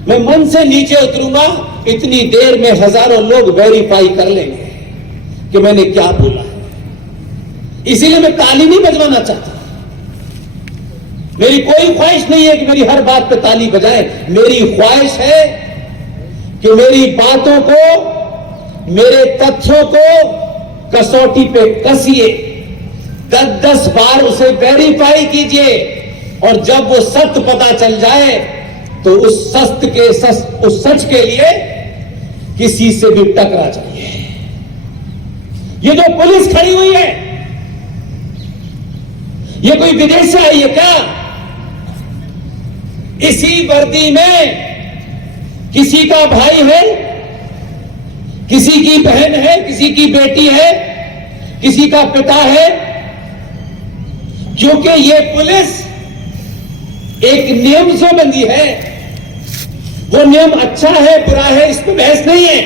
मैं मन से नीचे उतरूंगा, इतनी देर में हजारों लोग वेरीफाई कर लेंगे कि मैंने क्या बोला है। इसीलिए मैं ताली नहीं बजवाना चाहता। मेरी कोई ख्वाहिश नहीं है कि मेरी हर बात पे ताली बजाए। मेरी ख्वाहिश है कि मेरी बातों को, मेरे तथ्यों को कसौटी पे कसिए, 10-10 बार उसे वेरीफाई कीजिए, और जब वो सत्य पता चल जाए तो उस सच के लिए किसी से भी टकरा जाइए। ये जो पुलिस खड़ी हुई है, ये कोई विदेश से आई है क्या? इसी वर्दी में किसी का भाई है, किसी की बहन है, किसी की बेटी है, किसी का पिता है, क्योंकि ये पुलिस एक नियम से बंधी है। वो नियम अच्छा है बुरा है, इस पर बहस नहीं है,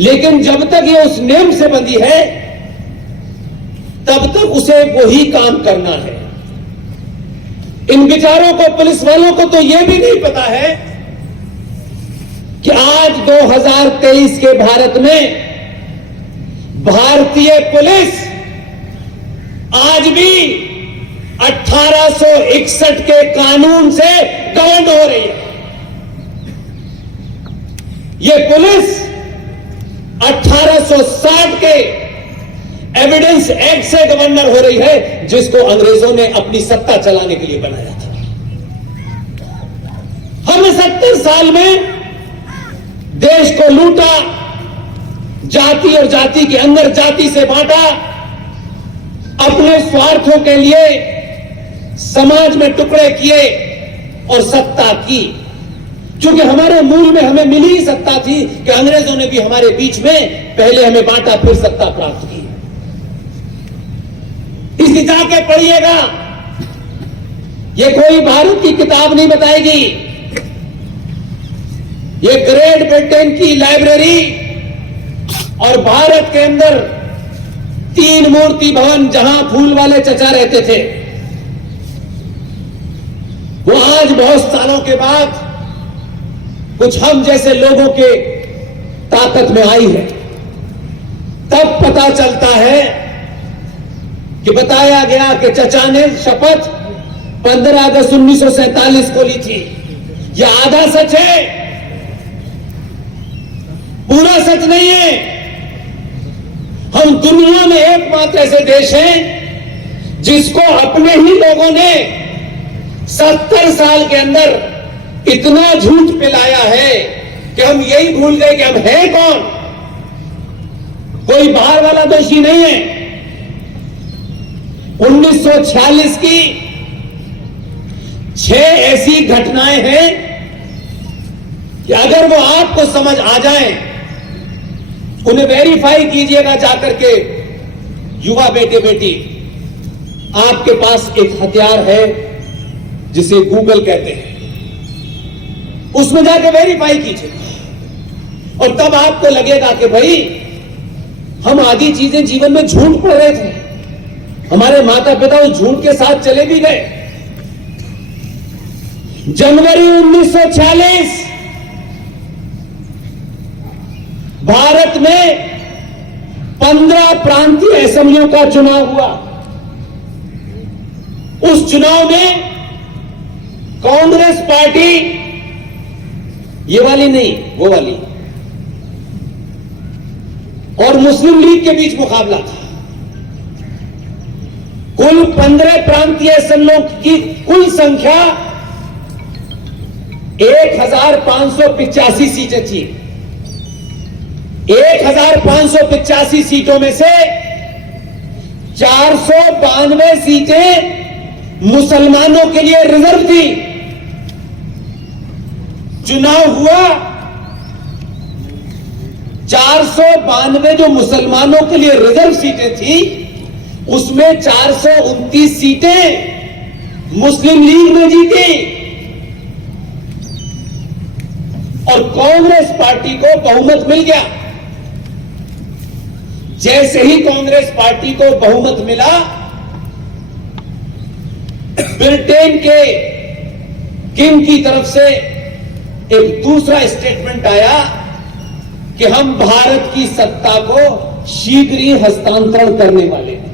लेकिन जब तक ये उस नियम से बंधी है तब तक उसे वही काम करना है। इन विचारों को, पुलिस वालों को तो यह भी नहीं पता है कि आज 2023 के भारत में भारतीय पुलिस आज भी 1861 के कानून से गवर्न हो रही है। यह पुलिस 1860 के एविडेंस एक्ट से गवर्नर हो रही है, जिसको अंग्रेजों ने अपनी सत्ता चलाने के लिए बनाया था। हमने 70 साल में देश को लूटा, जाति और जाति के अंदर जाति से बांटा, अपने स्वार्थों के लिए समाज में टुकड़े किए और सत्ता की। क्योंकि हमारे मूल में हमें मिली ही सत्ता थी कि अंग्रेजों ने भी हमारे बीच में पहले हमें बांटा, फिर सत्ता प्राप्त की। इसलिए जाके पढ़िएगा, ये कोई भारत की किताब नहीं बताएगी, ये ग्रेट ब्रिटेन की लाइब्रेरी और भारत के अंदर 3 मूर्ति भवन जहां फूल वाले चचा रहते थे, वो आज बहुत सालों के बाद कुछ हम जैसे लोगों के ताकत में आई है। तब पता चलता है कि बताया गया कि चचा ने शपथ 15 अगस्त 1947 को ली थी। यह आधा सच है, पूरा सच नहीं है। हम दुनिया में एकमात्र ऐसे देश हैं जिसको अपने ही लोगों ने 70 साल के अंदर इतना झूठ पिलाया है कि हम यही भूल गए कि हम हैं कौन। कोई बाहर वाला दोषी नहीं है। 1946 की 6 ऐसी घटनाएं हैं कि अगर वो आपको समझ आ जाए, उन्हें वेरीफाई कीजिएगा जाकर के। युवा बेटे बेटी, आपके पास एक हथियार है जिसे गूगल कहते हैं, उसमें जाके वेरीफाई कीजिएगा और तब आपको लगेगा कि भाई हम आधी चीजें जीवन में झूठ पढ़ रहे थे, हमारे माता पिता उस झूठ के साथ चले भी गए। जनवरी 1946 भारत में 15 प्रांतीय असेंबलियों का चुनाव हुआ। उस चुनाव में कांग्रेस पार्टी, ये वाली नहीं वो वाली, और मुस्लिम लीग के बीच मुकाबला था। कुल 15 प्रांतीय असेंबलियों की कुल संख्या 1585 सीटें थी। 1585 सीटों में से 492 सीटें मुसलमानों के लिए रिजर्व थी। चुनाव हुआ, 492 जो मुसलमानों के लिए रिजर्व सीटें थी, उसमें 429 सीटें मुस्लिम लीग ने जीती और कांग्रेस पार्टी को बहुमत मिल गया। जैसे ही कांग्रेस पार्टी को बहुमत मिला, ब्रिटेन के किंग की तरफ से एक दूसरा स्टेटमेंट आया कि हम भारत की सत्ता को शीघ्र ही हस्तांतरण करने वाले हैं।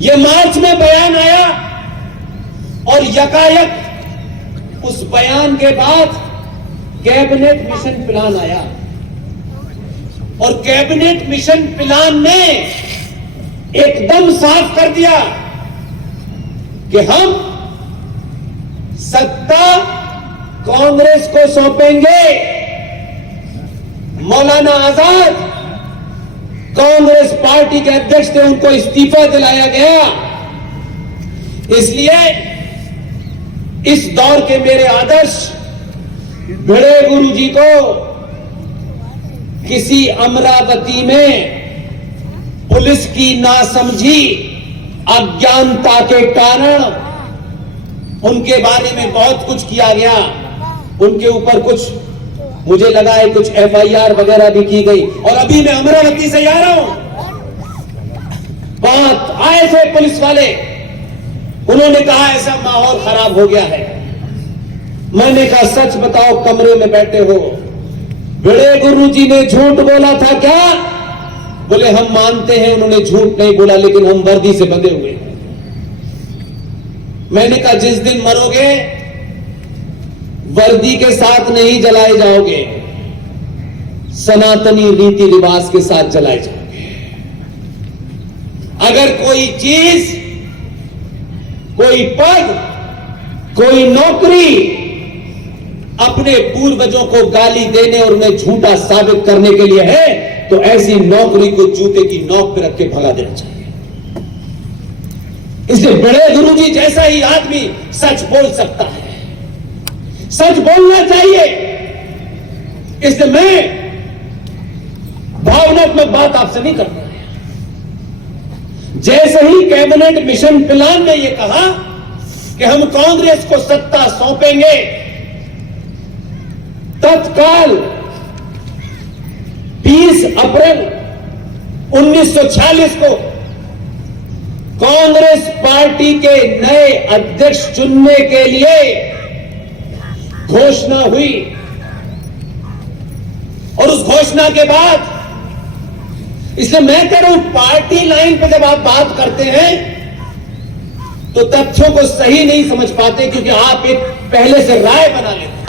यह मार्च में बयान आया और यकायक उस बयान के बाद कैबिनेट मिशन प्लान आया और कैबिनेट मिशन प्लान ने एकदम साफ कर दिया कि हम सत्ता कांग्रेस को सौंपेंगे। मौलाना आजाद कांग्रेस पार्टी के अध्यक्ष थे, उनको इस्तीफा दिलाया गया। इसलिए इस दौर के मेरे आदर्श भिड़े गुरु जी को किसी अमरावती में पुलिस की नासमझी, अज्ञानता के कारण उनके बारे में बहुत कुछ किया गया। उनके ऊपर कुछ, मुझे लगा है कुछ FIR वगैरह भी की गई। और अभी मैं अमरावती से आ रहा हूं, बात आए थे पुलिस वाले, उन्होंने कहा ऐसा माहौल खराब हो गया है। मैंने कहा सच बताओ, कमरे में बैठे हो, बड़े गुरु जी ने झूठ बोला था क्या? बोले हम मानते हैं उन्होंने झूठ नहीं बोला, लेकिन हम वर्दी से बंधे हुए हैं। मैंने कहा जिस दिन मरोगे वर्दी के साथ नहीं जलाए जाओगे, सनातनी रीति रिवाज के साथ जलाए जाओगे। अगर कोई चीज, कोई पद, कोई नौकरी अपने पूर्वजों को गाली देने और उन्हें झूठा साबित करने के लिए है, तो ऐसी नौकरी को जूते की नोक पे रख के भगा देना चाहिए। इसलिए बड़े गुरुजी जैसा ही आदमी सच बोल सकता है, सच बोलना चाहिए। इसलिए मैं भावनात्मक बात आपसे नहीं करता। जैसे ही कैबिनेट मिशन प्लान ने यह कहा कि हम कांग्रेस को सत्ता सौंपेंगे, तत्काल 20 अप्रैल 1946 को कांग्रेस पार्टी के नए अध्यक्ष चुनने के लिए घोषणा हुई। और उस घोषणा के बाद, इसलिए मैं कह रहा हूं, पार्टी लाइन पे जब आप बात करते हैं तो तथ्यों को सही नहीं समझ पाते, क्योंकि आप एक पहले से राय बना लेते हैं।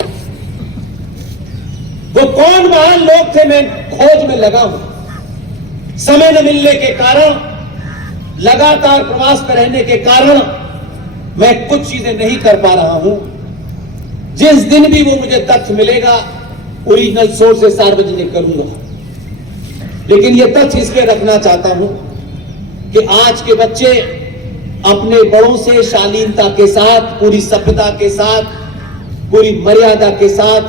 वो कौन महान लोग थे, मैं खोज में लगा हूं। समय न मिलने के कारण, लगातार प्रवास पर रहने के कारण मैं कुछ चीजें नहीं कर पा रहा हूं। जिस दिन भी वो मुझे तथ्य मिलेगा, ओरिजिनल सोर्स से सार्वजनिक करूंगा। लेकिन ये तथ्य इसलिए रखना चाहता हूं कि आज के बच्चे अपने बड़ों से शालीनता के साथ, पूरी सभ्यता के साथ, पूरी मर्यादा के साथ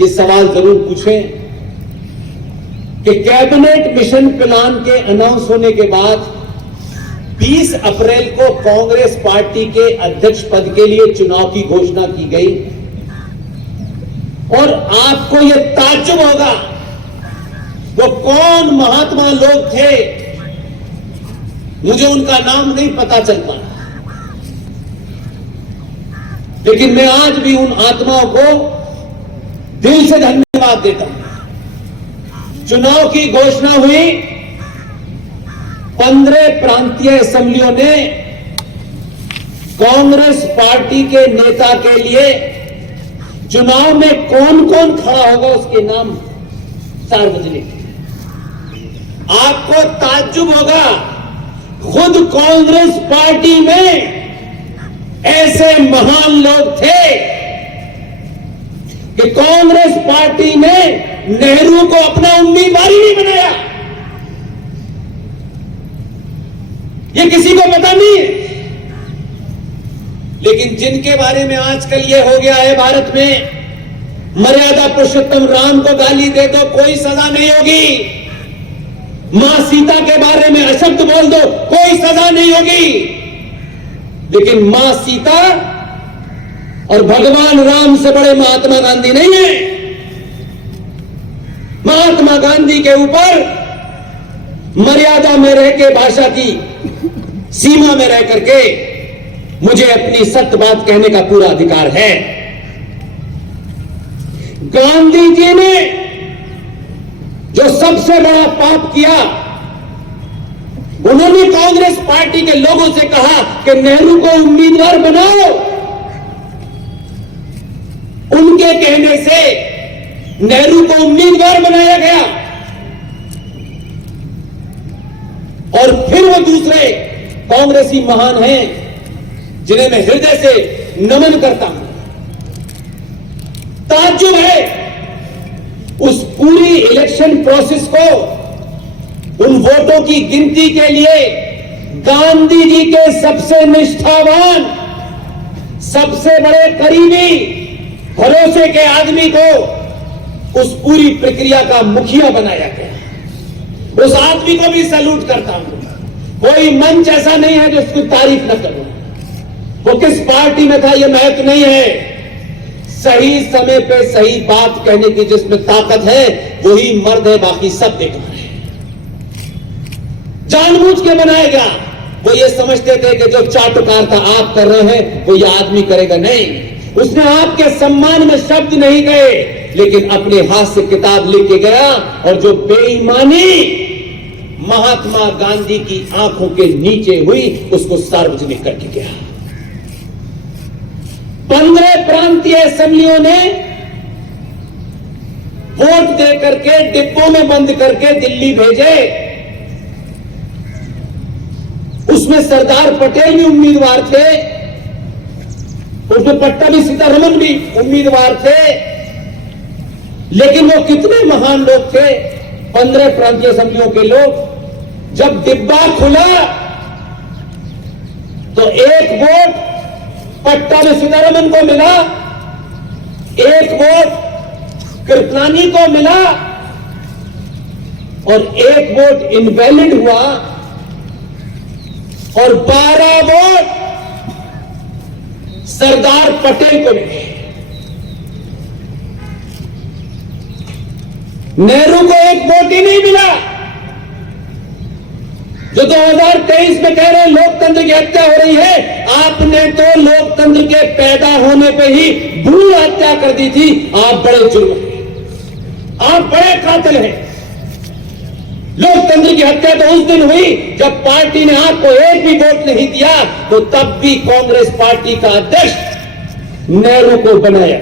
ये सवाल जरूर पूछें कि कैबिनेट मिशन प्लान के अनाउंस होने के बाद 20 अप्रैल को कांग्रेस पार्टी के अध्यक्ष पद के लिए चुनाव की घोषणा की गई। और आपको यह ताज्जुब होगा, वो कौन महात्मा लोग थे, मुझे उनका नाम नहीं पता चल पाया, लेकिन मैं आज भी उन आत्माओं को दिल से धन्यवाद देता हूं। चुनाव की घोषणा हुई, 15 प्रांतीय असेंबलियों ने कांग्रेस पार्टी के नेता के लिए चुनाव में कौन कौन खड़ा होगा उसके नाम सार्वजनिक। आपको ताज्जुब होगा, खुद कांग्रेस पार्टी में ऐसे महान लोग थे कि कांग्रेस पार्टी ने नेहरू को अपना उम्मीदवार ही नहीं बनाया। ये किसी को पता नहीं है। लेकिन जिनके बारे में आजकल ये हो गया है भारत में, मर्यादा पुरुषोत्तम राम को गाली दे दो कोई सजा नहीं होगी, मां सीता के बारे में अशब्द बोल दो कोई सजा नहीं होगी, लेकिन मां सीता और भगवान राम से बड़े महात्मा गांधी नहीं है। महात्मा गांधी के ऊपर मर्यादा में रह के, भाषा की सीमा में रह करके मुझे अपनी सत्य बात कहने का पूरा अधिकार है। गांधी जी ने जो सबसे बड़ा पाप किया, उन्होंने कांग्रेस पार्टी के लोगों से कहा कि नेहरू को उम्मीदवार बनाओ। उनके कहने से नेहरू को उम्मीदवार बनाया गया और फिर वो दूसरे कांग्रेसी महान हैं जिन्हें मैं हृदय से नमन करता हूं। ताज्जुब है उस पूरी इलेक्शन प्रोसेस को, उन वोटों की गिनती के लिए गांधी जी के सबसे निष्ठावान, सबसे बड़े करीबी, भरोसे के आदमी को उस पूरी प्रक्रिया का मुखिया बनाया गया। उस आदमी को भी सैल्यूट करता हूं। कोई मंच ऐसा नहीं है जो उसकी तारीफ न करूं। वो किस पार्टी में था यह महत्व नहीं है, सही समय पे सही बात कहने की जिसमें ताकत है वही मर्द है, बाकी सब बेकार है। जानबूझ के बनाया गया। वो ये समझते थे कि जो चाटुकारिता आप कर रहे हैं वो ये आदमी करेगा नहीं। उसने आपके सम्मान में शब्द नहीं गए, लेकिन अपने हाथ से किताब लिख के गया और जो बेईमानी महात्मा गांधी की आंखों के नीचे हुई उसको सार्वजनिक करके गया। 15 प्रांतीय असेंबलियों ने वोट दे करके डिब्बों में बंद करके दिल्ली भेजे। उसमें सरदार पटेल भी उम्मीदवार थे, उसमें पट्टाभी सीतारमन भी उम्मीदवार थे, लेकिन वो कितने महान लोग थे 15 प्रांतीय असेंबलियों के लोग। जब डिब्बा खुला तो एक वोट पट्टाभी सीतारमन को मिला, एक वोट कृपलानी को मिला और एक वोट इनवैलिड हुआ और 12 वोट सरदार पटेल को मिले। नेहरू को एक वोट ही नहीं मिला। जो 2023 में कह रहे हैं लोकतंत्र की हत्या हो रही है, आपने तो लोकतंत्र के पैदा होने पे ही भ्रूण हत्या कर दी थी। आप बड़े जुर्म हैं, आप बड़े कातिल हैं। लोकतंत्र की हत्या तो उस दिन हुई जब पार्टी ने आपको एक भी वोट नहीं दिया, तो तब भी कांग्रेस पार्टी का अध्यक्ष नेहरू को बनाया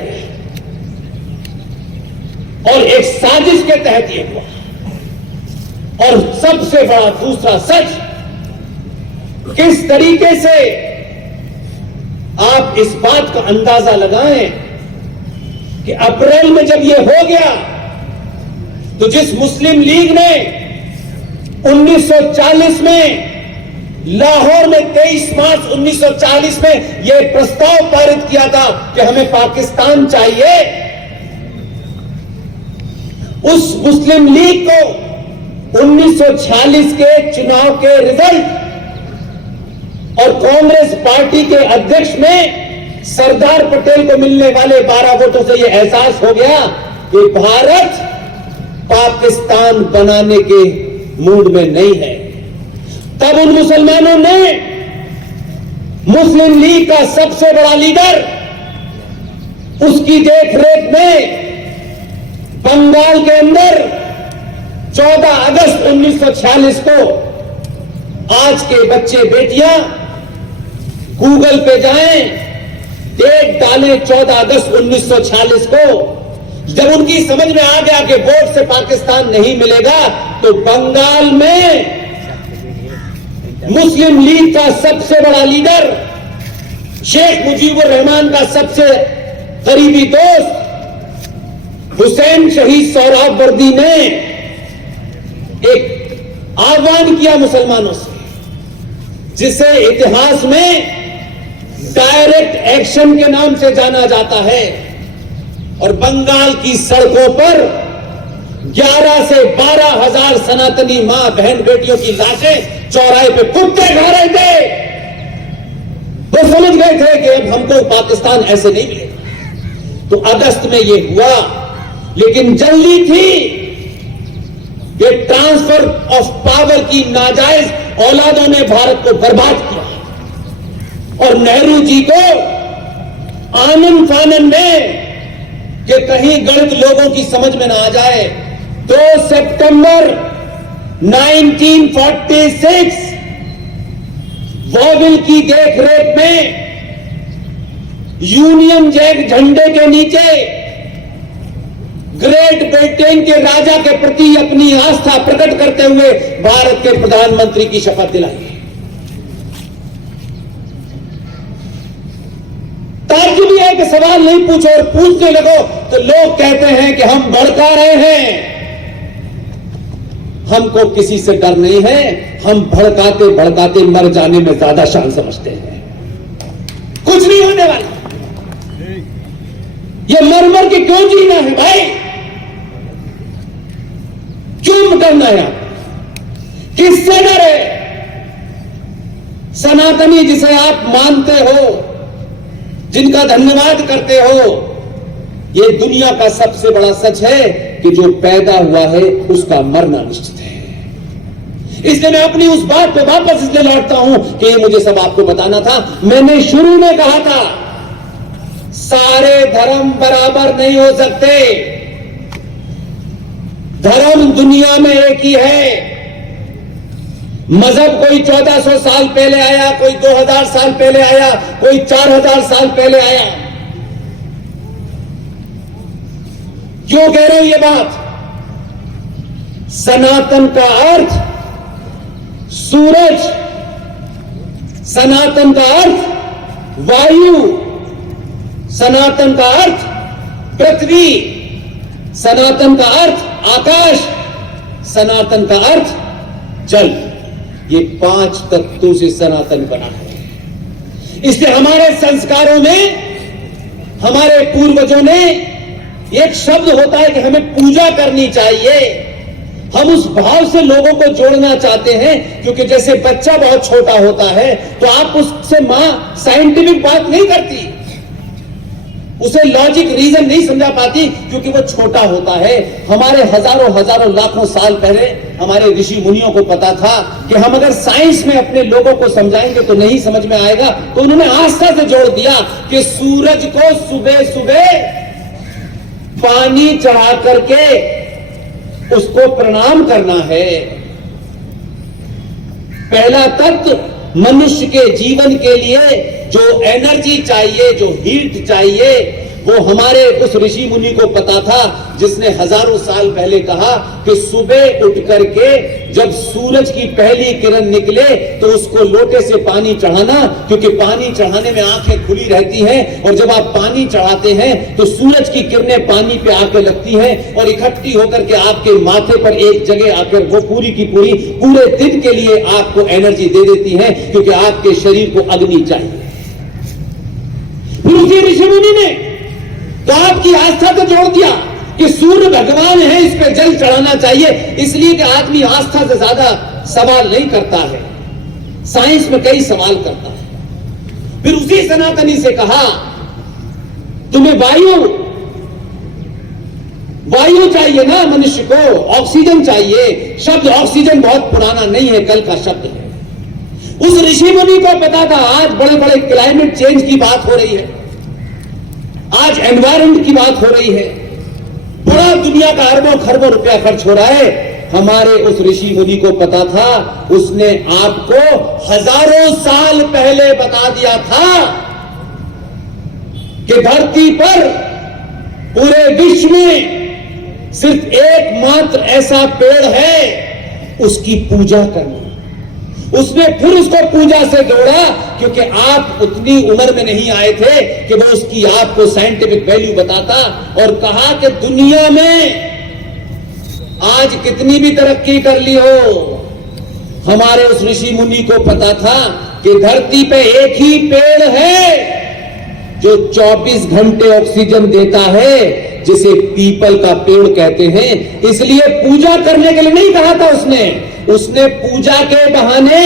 और एक साजिश के तहत यह हुआ। और सबसे बड़ा दूसरा सच, किस तरीके से आप इस बात का अंदाजा लगाएं कि अप्रैल में जब यह हो गया तो जिस मुस्लिम लीग ने 1940 में लाहौर में 23 मार्च 1940 में यह प्रस्ताव पारित किया था कि हमें पाकिस्तान चाहिए, उस मुस्लिम लीग को 1946 के चुनाव के रिजल्ट और कांग्रेस पार्टी के अध्यक्ष में सरदार पटेल को मिलने वाले 12 वोटों से यह एहसास हो गया कि भारत पाकिस्तान बनाने के मूड में नहीं है। तब उन मुसलमानों ने मुस्लिम लीग का सबसे बड़ा लीडर, उसकी देखरेख में बंगाल के अंदर 14 अगस्त 1946 को, आज के बच्चे बेटियां गूगल पे जाएं, डेट डालें 14 अगस्त 1946 को। जब उनकी समझ में आ गया कि वोट से पाकिस्तान नहीं मिलेगा, तो बंगाल में मुस्लिम लीग का सबसे बड़ा लीडर, शेख मुजीबुर रहमान का सबसे करीबी दोस्त हुसैन शहीद सोहराब वर्दी ने एक आह्वान किया मुसलमानों से, जिसे इतिहास में डायरेक्ट एक्शन के नाम से जाना जाता है। और बंगाल की सड़कों पर 11 से 12 हजार सनातनी मां बहन बेटियों की लाशें चौराहे पे कुत्ते खा रहे थे। वो समझ गए थे कि अब हमको पाकिस्तान ऐसे नहीं मिलेगा। तो अगस्त में ये हुआ, लेकिन जल्दी थी। ये ट्रांसफर ऑफ पावर की नाजायज औलादों ने भारत को बर्बाद किया। और नेहरू जी को आनंद फानन ने कि कहीं गणित लोगों की समझ में ना आ जाए, 2 सितंबर 1946 वॉविल की देखरेख में यूनियन जैक झंडे के नीचे ग्रेट ब्रिटेन के राजा के प्रति अपनी आस्था प्रकट करते हुए भारत के प्रधानमंत्री की शपथ दिलाई। तार्किक भी है कि सवाल नहीं पूछो, और पूछने लगो तो लोग कहते हैं कि हम भड़का रहे हैं। हमको किसी से डर नहीं है, हम भड़काते भड़काते मर जाने में ज्यादा शान समझते हैं। कुछ नहीं होने वाला। ये मर मर के क्यों जीना है भाई? क्यों करना है? किससे डरे? सनातनी जिसे आप मानते हो, जिनका धन्यवाद करते हो, ये दुनिया का सबसे बड़ा सच है कि जो पैदा हुआ है उसका मरना निश्चित है। इसलिए मैं अपनी उस बात पे वापस इसलिए लौटता हूं कि ये मुझे सब आपको बताना था। मैंने शुरू में कहा था, सारे धर्म बराबर नहीं हो सकते। धर्म दुनिया में एक ही है। मजहब कोई 1400 साल पहले आया, कोई 2000 साल पहले आया, कोई 4000 साल पहले आया। क्यों कह रहे हो ये बात? सनातन का अर्थ सूरज, सनातन का अर्थ वायु, सनातन का अर्थ पृथ्वी, सनातन का अर्थ आकाश, सनातन का अर्थ जल। ये 5 तत्वों से सनातन बना है। इसलिए हमारे संस्कारों में हमारे पूर्वजों ने एक शब्द होता है कि हमें पूजा करनी चाहिए। हम उस भाव से लोगों को जोड़ना चाहते हैं, क्योंकि जैसे बच्चा बहुत छोटा होता है तो आप उससे मां साइंटिफिक बात नहीं करती, उसे लॉजिक रीजन नहीं समझा पाती, क्योंकि वो छोटा होता है। हमारे हजारों लाखों साल पहले हमारे ऋषि मुनियों को पता था कि हम अगर साइंस में अपने लोगों को समझाएंगे तो नहीं समझ में आएगा। तो उन्होंने आस्था से जोड़ दिया कि सूरज को सुबह सुबह पानी चढ़ा करके उसको प्रणाम करना है। पहला तत्व मनुष्य के जीवन के लिए जो एनर्जी चाहिए, जो हीट चाहिए, वो हमारे उस ऋषि मुनि को पता था, जिसने हजारों साल पहले कहा कि सुबह उठ करके जब सूरज की पहली किरण निकले तो उसको लोटे से पानी चढ़ाना, क्योंकि पानी चढ़ाने में आंखें खुली रहती हैं। और जब आप पानी चढ़ाते हैं तो सूरज की किरणें पानी पे आके लगती हैं और इकट्ठी होकर के आपके माथे पर एक जगह आकर वो पूरी की पूरी पूरे दिन के लिए आपको एनर्जी दे देती हैं, क्योंकि आपके शरीर को अग्नि चाहिए। फिर उसी ऋषि मुनि ने तो आपकी आस्था को जोड़ दिया कि सूर्य भगवान है, इस पे जल चढ़ाना चाहिए। इसलिए कि आदमी आस्था से ज्यादा सवाल नहीं करता है, साइंस में कई सवाल करता है। फिर उसी सनातनी से कहा, तुम्हें वायु चाहिए ना मनुष्य को, ऑक्सीजन चाहिए। शब्द ऑक्सीजन बहुत पुराना नहीं है, कल का शब्द है। उस ऋषि मुनि को पता था आज बड़े बड़े क्लाइमेट चेंज की बात हो रही है, आज एनवायरमेंट की बात हो रही है, बड़ा दुनिया का अरबों खरबों रुपया खर्च हो रहा है। हमारे उस ऋषि मुनि को पता था, उसने आपको हजारों साल पहले बता दिया था कि धरती पर पूरे विश्व में सिर्फ एकमात्र ऐसा पेड़ है, उसकी पूजा करना, उसने फिर उसको पूजा से जोड़ा, क्योंकि आप उतनी उम्र में नहीं आए थे कि वो उसकी आपको साइंटिफिक वैल्यू बताता, और कहा कि दुनिया में आज कितनी भी तरक्की कर ली हो, हमारे उस ऋषि मुनि को पता था कि धरती पे एक ही पेड़ है जो 24 घंटे ऑक्सीजन देता है, जिसे पीपल का पेड़ कहते हैं। इसलिए पूजा करने के लिए नहीं कहा था उसने पूजा के बहाने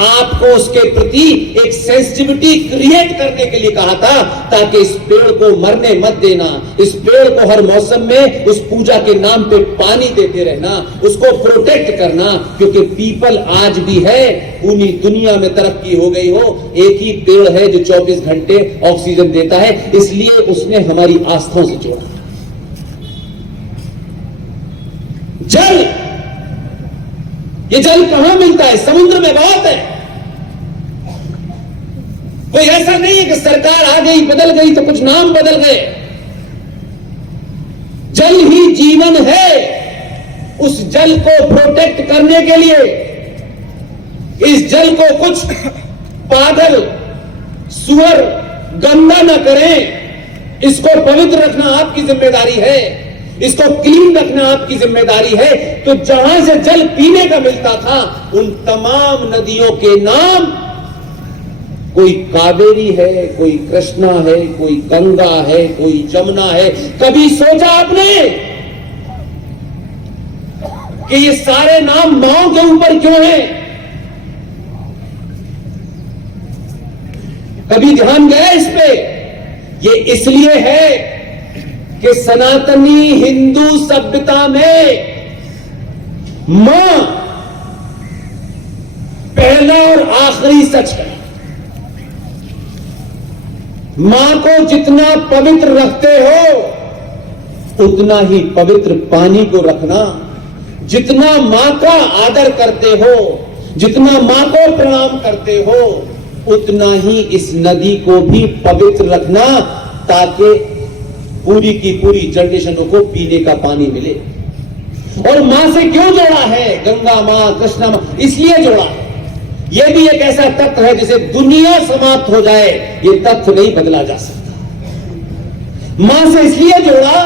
आपको उसके प्रति एक सेंसिटिविटी क्रिएट करने के लिए कहा था, ताकि इस पेड़ को मरने मत देना, इस पेड़ को हर मौसम में उस पूजा के नाम पे पानी देते रहना, उसको प्रोटेक्ट करना, क्योंकि पीपल आज भी है। पूरी दुनिया में तरक्की हो गई हो, एक ही पेड़ है जो 24 घंटे ऑक्सीजन देता है, इसलिए उसने हमारी आस्थाओं से जोड़ा। जल, ये जल कहां मिलता है? समुद्र में बहुत है। कोई ऐसा नहीं है कि सरकार आ गई बदल गई तो कुछ नाम बदल गए। जल ही जीवन है। उस जल को प्रोटेक्ट करने के लिए इस जल को कुछ पागल सुअर गंदा न करें, इसको पवित्र रखना आपकी जिम्मेदारी है, इसको क्लीन रखना आपकी जिम्मेदारी है। तो जहां से जल पीने का मिलता था, उन तमाम नदियों के नाम, कोई कावेरी है, कोई कृष्णा है, कोई गंगा है, कोई जमुना है। कभी सोचा आपने कि ये सारे नाम माओ के ऊपर क्यों हैं? कभी ध्यान गया इस पे? ये इसलिए है कि सनातनी हिंदू सभ्यता में मां पहला और आखिरी सच है। मां को जितना पवित्र रखते हो, उतना ही पवित्र पानी को रखना। जितना मां का आदर करते हो, जितना मां को प्रणाम करते हो, उतना ही इस नदी को भी पवित्र रखना, ताकि पूरी की पूरी जनरेशनों को पीने का पानी मिले। और मां से क्यों जोड़ा है? गंगा मां, कृष्णा मां, इसलिए जोड़ा। यह भी एक ऐसा तत्व है जिसे दुनिया समाप्त हो जाए, यह तत्व नहीं बदला जा सकता। मां से इसलिए जोड़ा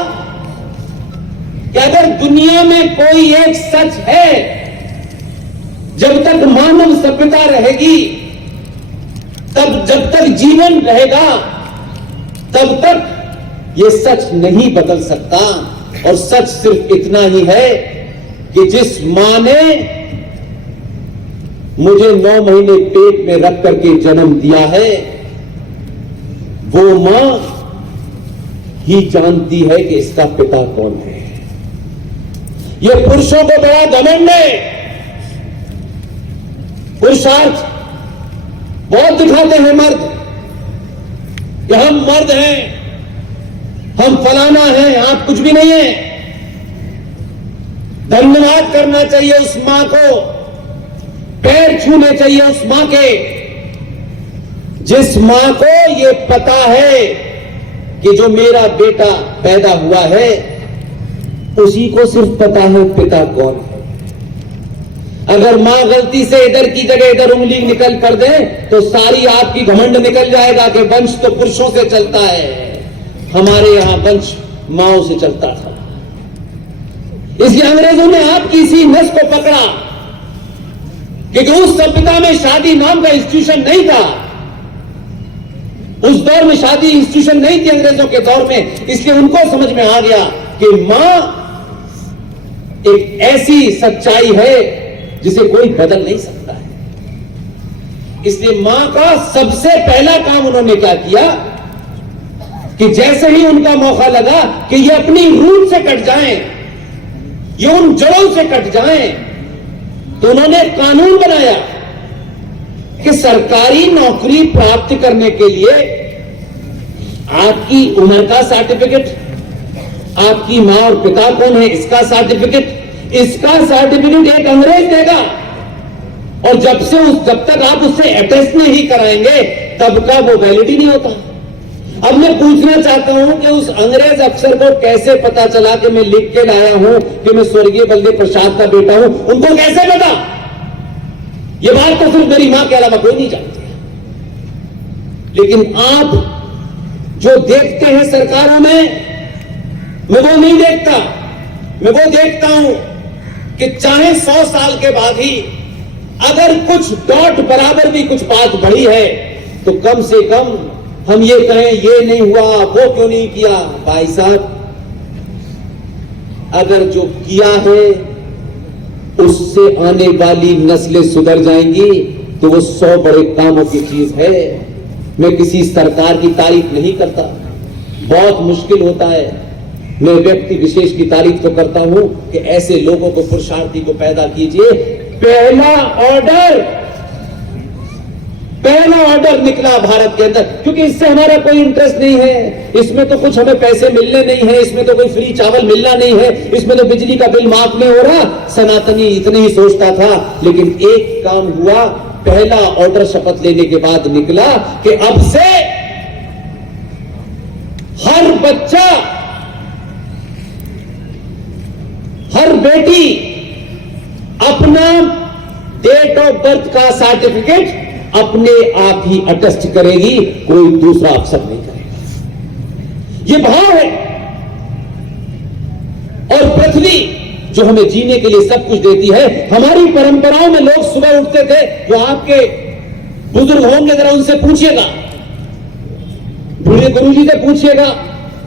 कि अगर दुनिया में कोई एक सच है, जब तक मानव सभ्यता रहेगी, तब जब तक जीवन रहेगा, तब तक यह सच नहीं बदल सकता। और सच सिर्फ इतना ही है कि जिस मां ने मुझे 9 महीने पेट में रख करके जन्म दिया है, वो मां ही जानती है कि इसका पिता कौन है। ये पुरुषों को बड़ा घमंड है, पुरुषार्थ बहुत दिखाते हैं मर्द कि हम मर्द हैं, हम फलाना हैं, आप कुछ भी नहीं है। धन्यवाद करना चाहिए उस मां को, पैर छूने चाहिए उस मां के, जिस मां को ये पता है कि जो मेरा बेटा पैदा हुआ है, उसी को सिर्फ पता है पिता कौन है। अगर मां गलती से इधर की जगह इधर उंगली निकल कर दे, तो सारी आपकी घमंड निकल जाएगा कि वंश तो पुरुषों से चलता है। हमारे यहां वंश माओ से चलता था, इसलिए अंग्रेजों ने आपकी इसी नस को पकड़ा, क्योंकि उस सभ्यता में शादी नाम का इंस्टीट्यूशन नहीं था। उस दौर में शादी इंस्टीट्यूशन नहीं थी अंग्रेजों के दौर में, इसलिए उनको समझ में आ गया कि मां एक ऐसी सच्चाई है जिसे कोई बदल नहीं सकता है। इसलिए मां का सबसे पहला काम उन्होंने क्या किया कि जैसे ही उनका मौका लगा कि ये अपनी रूट से कट जाएं, ये उन जड़ों से कट जाएं, तो उन्होंने कानून बनाया कि सरकारी नौकरी प्राप्त करने के लिए आपकी उम्र का सर्टिफिकेट, आपकी मां और पिता कौन है इसका सर्टिफिकेट, इसका सर्टिफिकेट एक अंग्रेज देगा। और जब तक आप उससे अटेस्ट नहीं कराएंगे, तब का वो वैलिडिटी नहीं होता। अब मैं पूछना चाहता हूं कि उस अंग्रेज अफसर को कैसे पता चला कि मैं लिख के लाया हूं कि मैं स्वर्गीय बलदेव प्रसाद का बेटा हूं? उनको कैसे पता? ये बात तो सिर्फ मेरी मां के अलावा कोई नहीं जानती। लेकिन आप जो देखते हैं सरकारों में, मैं वो नहीं देखता। मैं वो देखता हूं कि चाहे 100 साल के बाद ही अगर कुछ डॉट बराबर भी कुछ बात बढ़ी है तो कम से कम हम ये कहें ये नहीं हुआ, वो क्यों नहीं किया। भाई साहब, अगर जो किया है उससे आने वाली नस्लें सुधर जाएंगी तो वो 100 बड़े कामों की चीज है। मैं किसी सरकार की तारीफ नहीं करता, बहुत मुश्किल होता है। मैं व्यक्ति विशेष की तारीफ तो करता हूं कि ऐसे लोगों को, पुरुषार्थी को पैदा कीजिए। पहला ऑर्डर निकला भारत के अंदर, क्योंकि इससे हमारा कोई इंटरेस्ट नहीं है। इसमें तो कुछ हमें पैसे मिलने नहीं है, इसमें तो कोई फ्री चावल मिलना नहीं है, इसमें तो बिजली का बिल माफ नहीं हो रहा। सनातनी इतने ही सोचता था। लेकिन एक काम हुआ, पहला ऑर्डर शपथ लेने के बाद निकला कि अब से हर बच्चा, हर बेटी अपना डेट ऑफ बर्थ का सर्टिफिकेट अपने आप ही अटेस्ट करेगी, कोई दूसरा अफसर नहीं करेगा। ये भाव है। और पृथ्वी जो हमें जीने के लिए सब कुछ देती है, हमारी परंपराओं में लोग सुबह उठते थे, जो आपके बुजुर्ग होंगे जरा उनसे पूछिएगा, बूढ़े गुरुजी से पूछिएगा।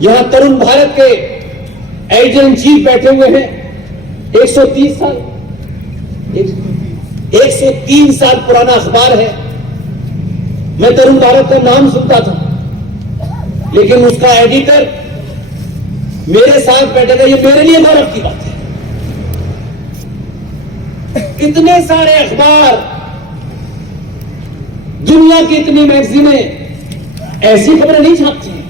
यहां तरुण भारत के एडिटर इन चीफ बैठे हुए हैं, 130 साल 103 साल पुराना अखबार है। मैं तरुण भारत का नाम सुनता था, लेकिन उसका एडिटर मेरे साथ बैठे थे। ये मेरे लिए गौरव की बात है। इतने सारे अखबार, दुनिया की इतनी मैगजीनें ऐसी खबरें नहीं छापती हैं।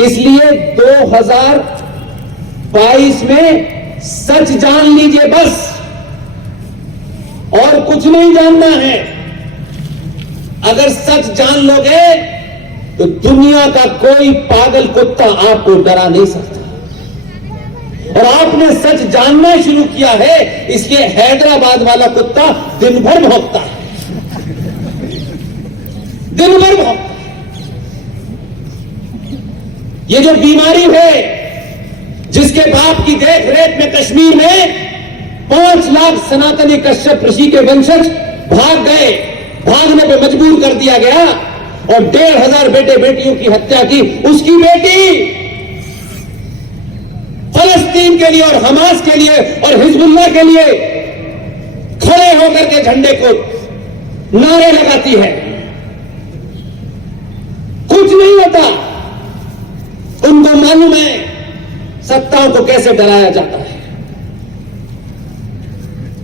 इसलिए 2022 में सच जान लीजिए बस, और कुछ नहीं जानना है। अगर सच जान लोगे तो दुनिया का कोई पागल कुत्ता आपको डरा नहीं सकता। और आपने सच जानना शुरू किया है, इसलिए हैदराबाद वाला कुत्ता दिन भर भौंकता है, दिन भर भौंकता है। ये जो बीमारी है, जिसके बाप की देख रेख में कश्मीर में 5 लाख सनातनी कश्यप ऋषि के वंशज भाग गए, भागने पे मजबूर कर दिया गया और 1,500 बेटे बेटियों की हत्या की। उसकी बेटी फलस्तीन के लिए और हमास के लिए और हिजबुल्लाह के लिए खड़े होकर के झंडे को नारे लगाती है। कुछ नहीं होता। उनको मालूम है सत्ताओं को कैसे डराया जाता है।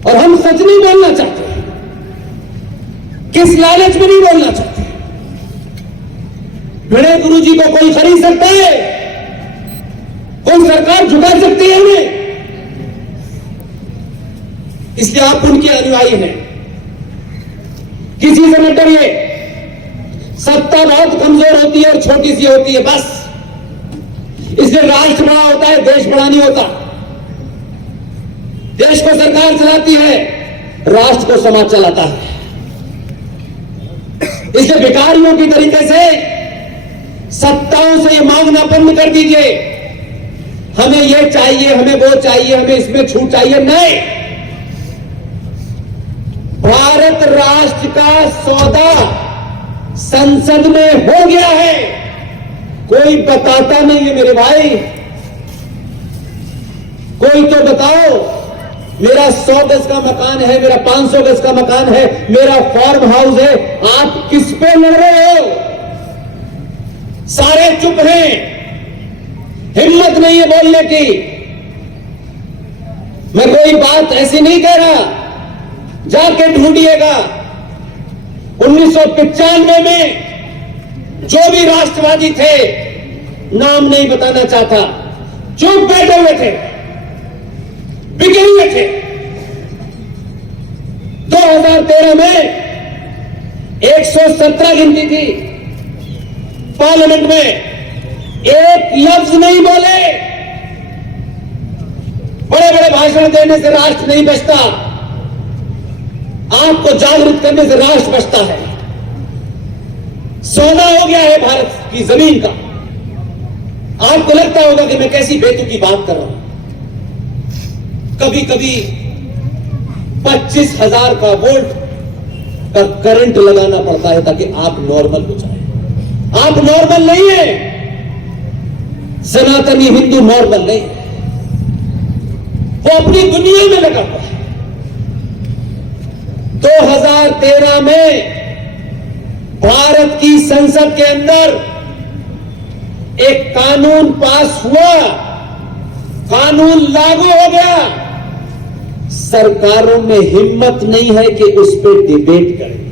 और हम सच नहीं बोलना चाहते, किस लालच में नहीं बोलना चाहते। बड़े गुरु जी को कोई खरीद सकता है, कोई सरकार झुका सकती है हमें, इसलिए आप उनके अनुयायी हैं। किसी से न डरिए। सत्ता बहुत कमजोर होती है और छोटी सी होती है, बस। इसलिए राष्ट्र बड़ा होता है, देश बड़ा नहीं होता। देश को सरकार चलाती है, राष्ट्र को समाज चलाता है। इसलिए भिखारियों की तरीके से सत्ताओं से ये मांगना बंद कर दीजिए, हमें ये चाहिए, हमें वो चाहिए, हमें इसमें छूट चाहिए। नहीं, भारत राष्ट्र का सौदा संसद में हो गया है, कोई बताता नहीं है मेरे भाई। कोई तो बताओ, मेरा 100 गज का मकान है, मेरा 500 गज का मकान है, मेरा फार्म हाउस है, आप किस पे लड़ रहे हो? सारे चुप हैं, हिम्मत नहीं है बोलने की। मैं कोई बात ऐसी नहीं कह रहा, जाके ढूंढिएगा। 1995 में जो भी राष्ट्रवादी थे, नाम नहीं बताना चाहता, चुप बैठे हुए थे, बिके हुए थे। 2013 में 117 गिनती थी, पार्लियामेंट में एक लफ्ज नहीं बोले। बड़े बड़े भाषण देने से राष्ट्र नहीं बचता, आपको जागरूक करने से राष्ट्र बचता है। सौदा हो गया है भारत की जमीन का। आपको लगता होगा कि मैं कैसी बेतुकी बात कर रहा हूं। कभी कभी 25,000 का वोल्ट का करंट लगाना पड़ता है ताकि आप नॉर्मल हो जाए। आप नॉर्मल नहीं है, सनातनी हिंदू नॉर्मल नहीं है, वो अपनी दुनिया में लगा हुआ है। 2013 में भारत की संसद के अंदर एक कानून पास हुआ, कानून लागू हो गया। सरकारों में हिम्मत नहीं है कि उस पर डिबेट करें।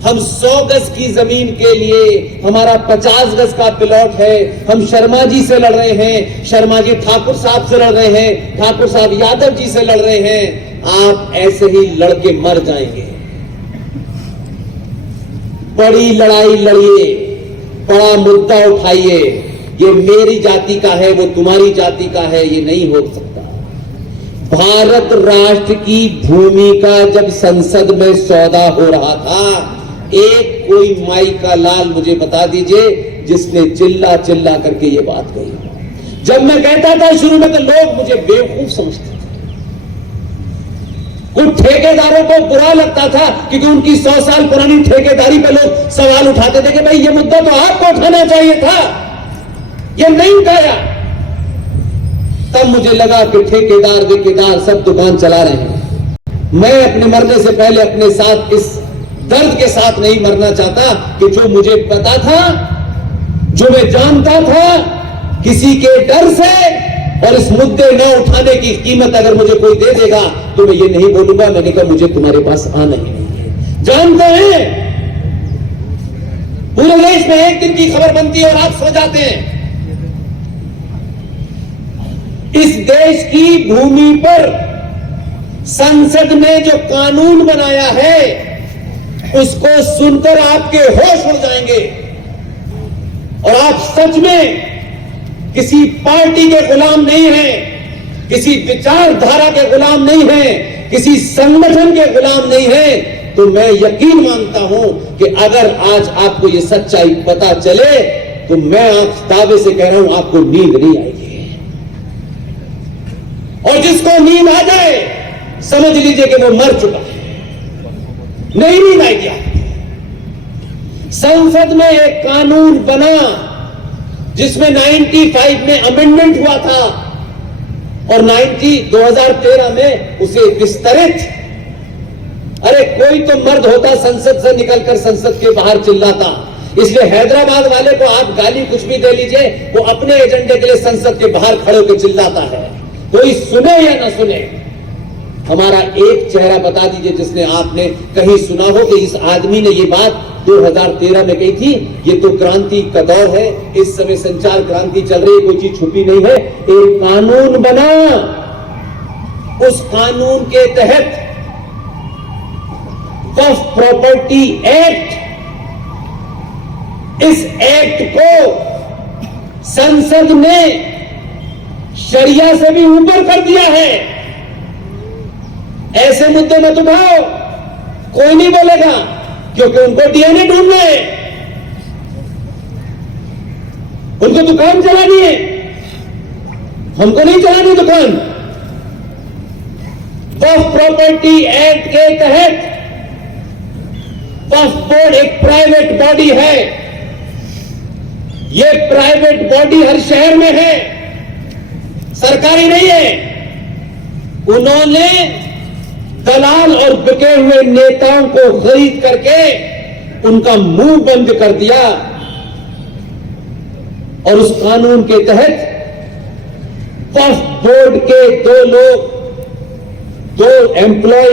हम 100 गज की जमीन के लिए, हमारा 50 गज का प्लॉट है, हम शर्मा जी से लड़ रहे हैं, शर्मा जी ठाकुर साहब से लड़ रहे हैं, ठाकुर साहब यादव जी से लड़ रहे हैं। आप ऐसे ही लड़के मर जाएंगे। बड़ी लड़ाई लड़िए, बड़ा मुद्दा उठाइए। ये मेरी जाति का है, वो तुम्हारी जाति का है, ये नहीं हो सकता। भारत राष्ट्र की भूमि का जब संसद में सौदा हो रहा था, एक कोई माई का लाल मुझे बता दीजिए जिसने चिल्ला चिल्ला करके ये बात कही। जब मैं कहता था शुरू में तो लोग मुझे बेवकूफ समझते थे। उन ठेकेदारों को बुरा लगता था क्योंकि उनकी 100 साल पुरानी ठेकेदारी पे लोग सवाल उठाते थे कि भाई ये मुद्दा तो आपको उठाना चाहिए था, ये नहीं उठाया। तब मुझे लगा कि ठेकेदार वेकेदार सब दुकान चला रहे हैं। मैं अपने मरने से पहले अपने साथ इस दर्द के साथ नहीं मरना चाहता कि जो मुझे पता था, जो मैं जानता था, किसी के डर से और इस मुद्दे न उठाने की कीमत अगर मुझे कोई दे देगा तो मैं ये नहीं बोलूंगा, मैंने कहा मुझे तुम्हारे पास आना ही नहीं है। जानते हैं पूरे देश में एक दिन की खबर बनती है और आप सो जाते हैं। इस देश की भूमि पर संसद ने जो कानून बनाया है उसको सुनकर आपके होश उड़ जाएंगे और आप सच में किसी पार्टी के गुलाम नहीं हैं, किसी विचारधारा के गुलाम नहीं हैं, किसी संगठन के गुलाम नहीं हैं। तो मैं यकीन मानता हूं कि अगर आज आपको यह सच्चाई पता चले तो मैं आप दावे से कह रहा हूं आपको नींद नहीं आएगी। और जिसको नींद आ जाए समझ लीजिए कि वो मर चुका है, नहीं नींद आएगी। संसद में एक कानून बना जिसमें 95 में अमेंडमेंट हुआ था और 2013 में उसे विस्तरित। अरे कोई तो मर्द होता संसद से निकलकर संसद के बाहर चिल्लाता। इसलिए हैदराबाद वाले को आप गाली कुछ भी दे लीजिए, वो अपने एजेंडे के लिए संसद के बाहर खड़े होकर चिल्लाता है। कोई सुने या ना सुने, हमारा एक चेहरा बता दीजिए जिसने आपने कहीं सुना हो कि इस आदमी ने ये बात 2013 में कही थी। ये तो क्रांति का दौर है, इस समय संचार क्रांति चल रही है, कोई चीज छुपी नहीं है। एक कानून बना, उस कानून के तहत वक्फ प्रॉपर्टी एक्ट, इस एक्ट को संसद ने शरिया से भी ऊपर कर दिया है। ऐसे मुद्दे मत उठाओ, कोई नहीं बोलेगा क्योंकि उनको डीएनए ढूंढना है, उनको दुकान चलानी है, हमको नहीं चलानी दुकान। वक्फ प्रॉपर्टी एक्ट के तहत वक्फ बोर्ड एक प्राइवेट बॉडी है। ये प्राइवेट बॉडी हर शहर में है, सरकारी नहीं है। उन्होंने दलाल और बिके हुए नेताओं को खरीद करके उनका मुंह बंद कर दिया और उस कानून के तहत वक्फ बोर्ड के 2 एम्प्लॉय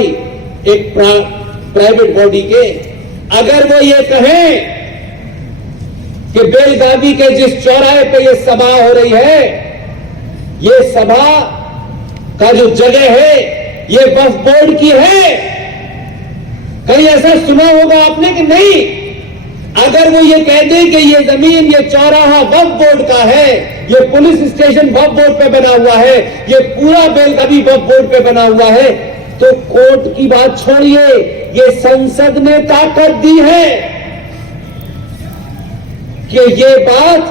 एक प्राइवेट बॉडी के, अगर वो ये कहें कि बेलगावी के जिस चौराहे पे ये सभा हो रही है, ये सभा का जो जगह है ये वक्फ बोर्ड की है, कहीं ऐसा सुना होगा आपने कि नहीं? अगर वो ये कह दे कि ये जमीन, ये चौराहा वक्फ बोर्ड का है, ये पुलिस स्टेशन वक्फ बोर्ड पे बना हुआ है, ये पूरा बेलगावी वक्फ बोर्ड पे बना हुआ है, तो कोर्ट की बात छोड़िए, ये संसद ने ताकत दी है कि ये बात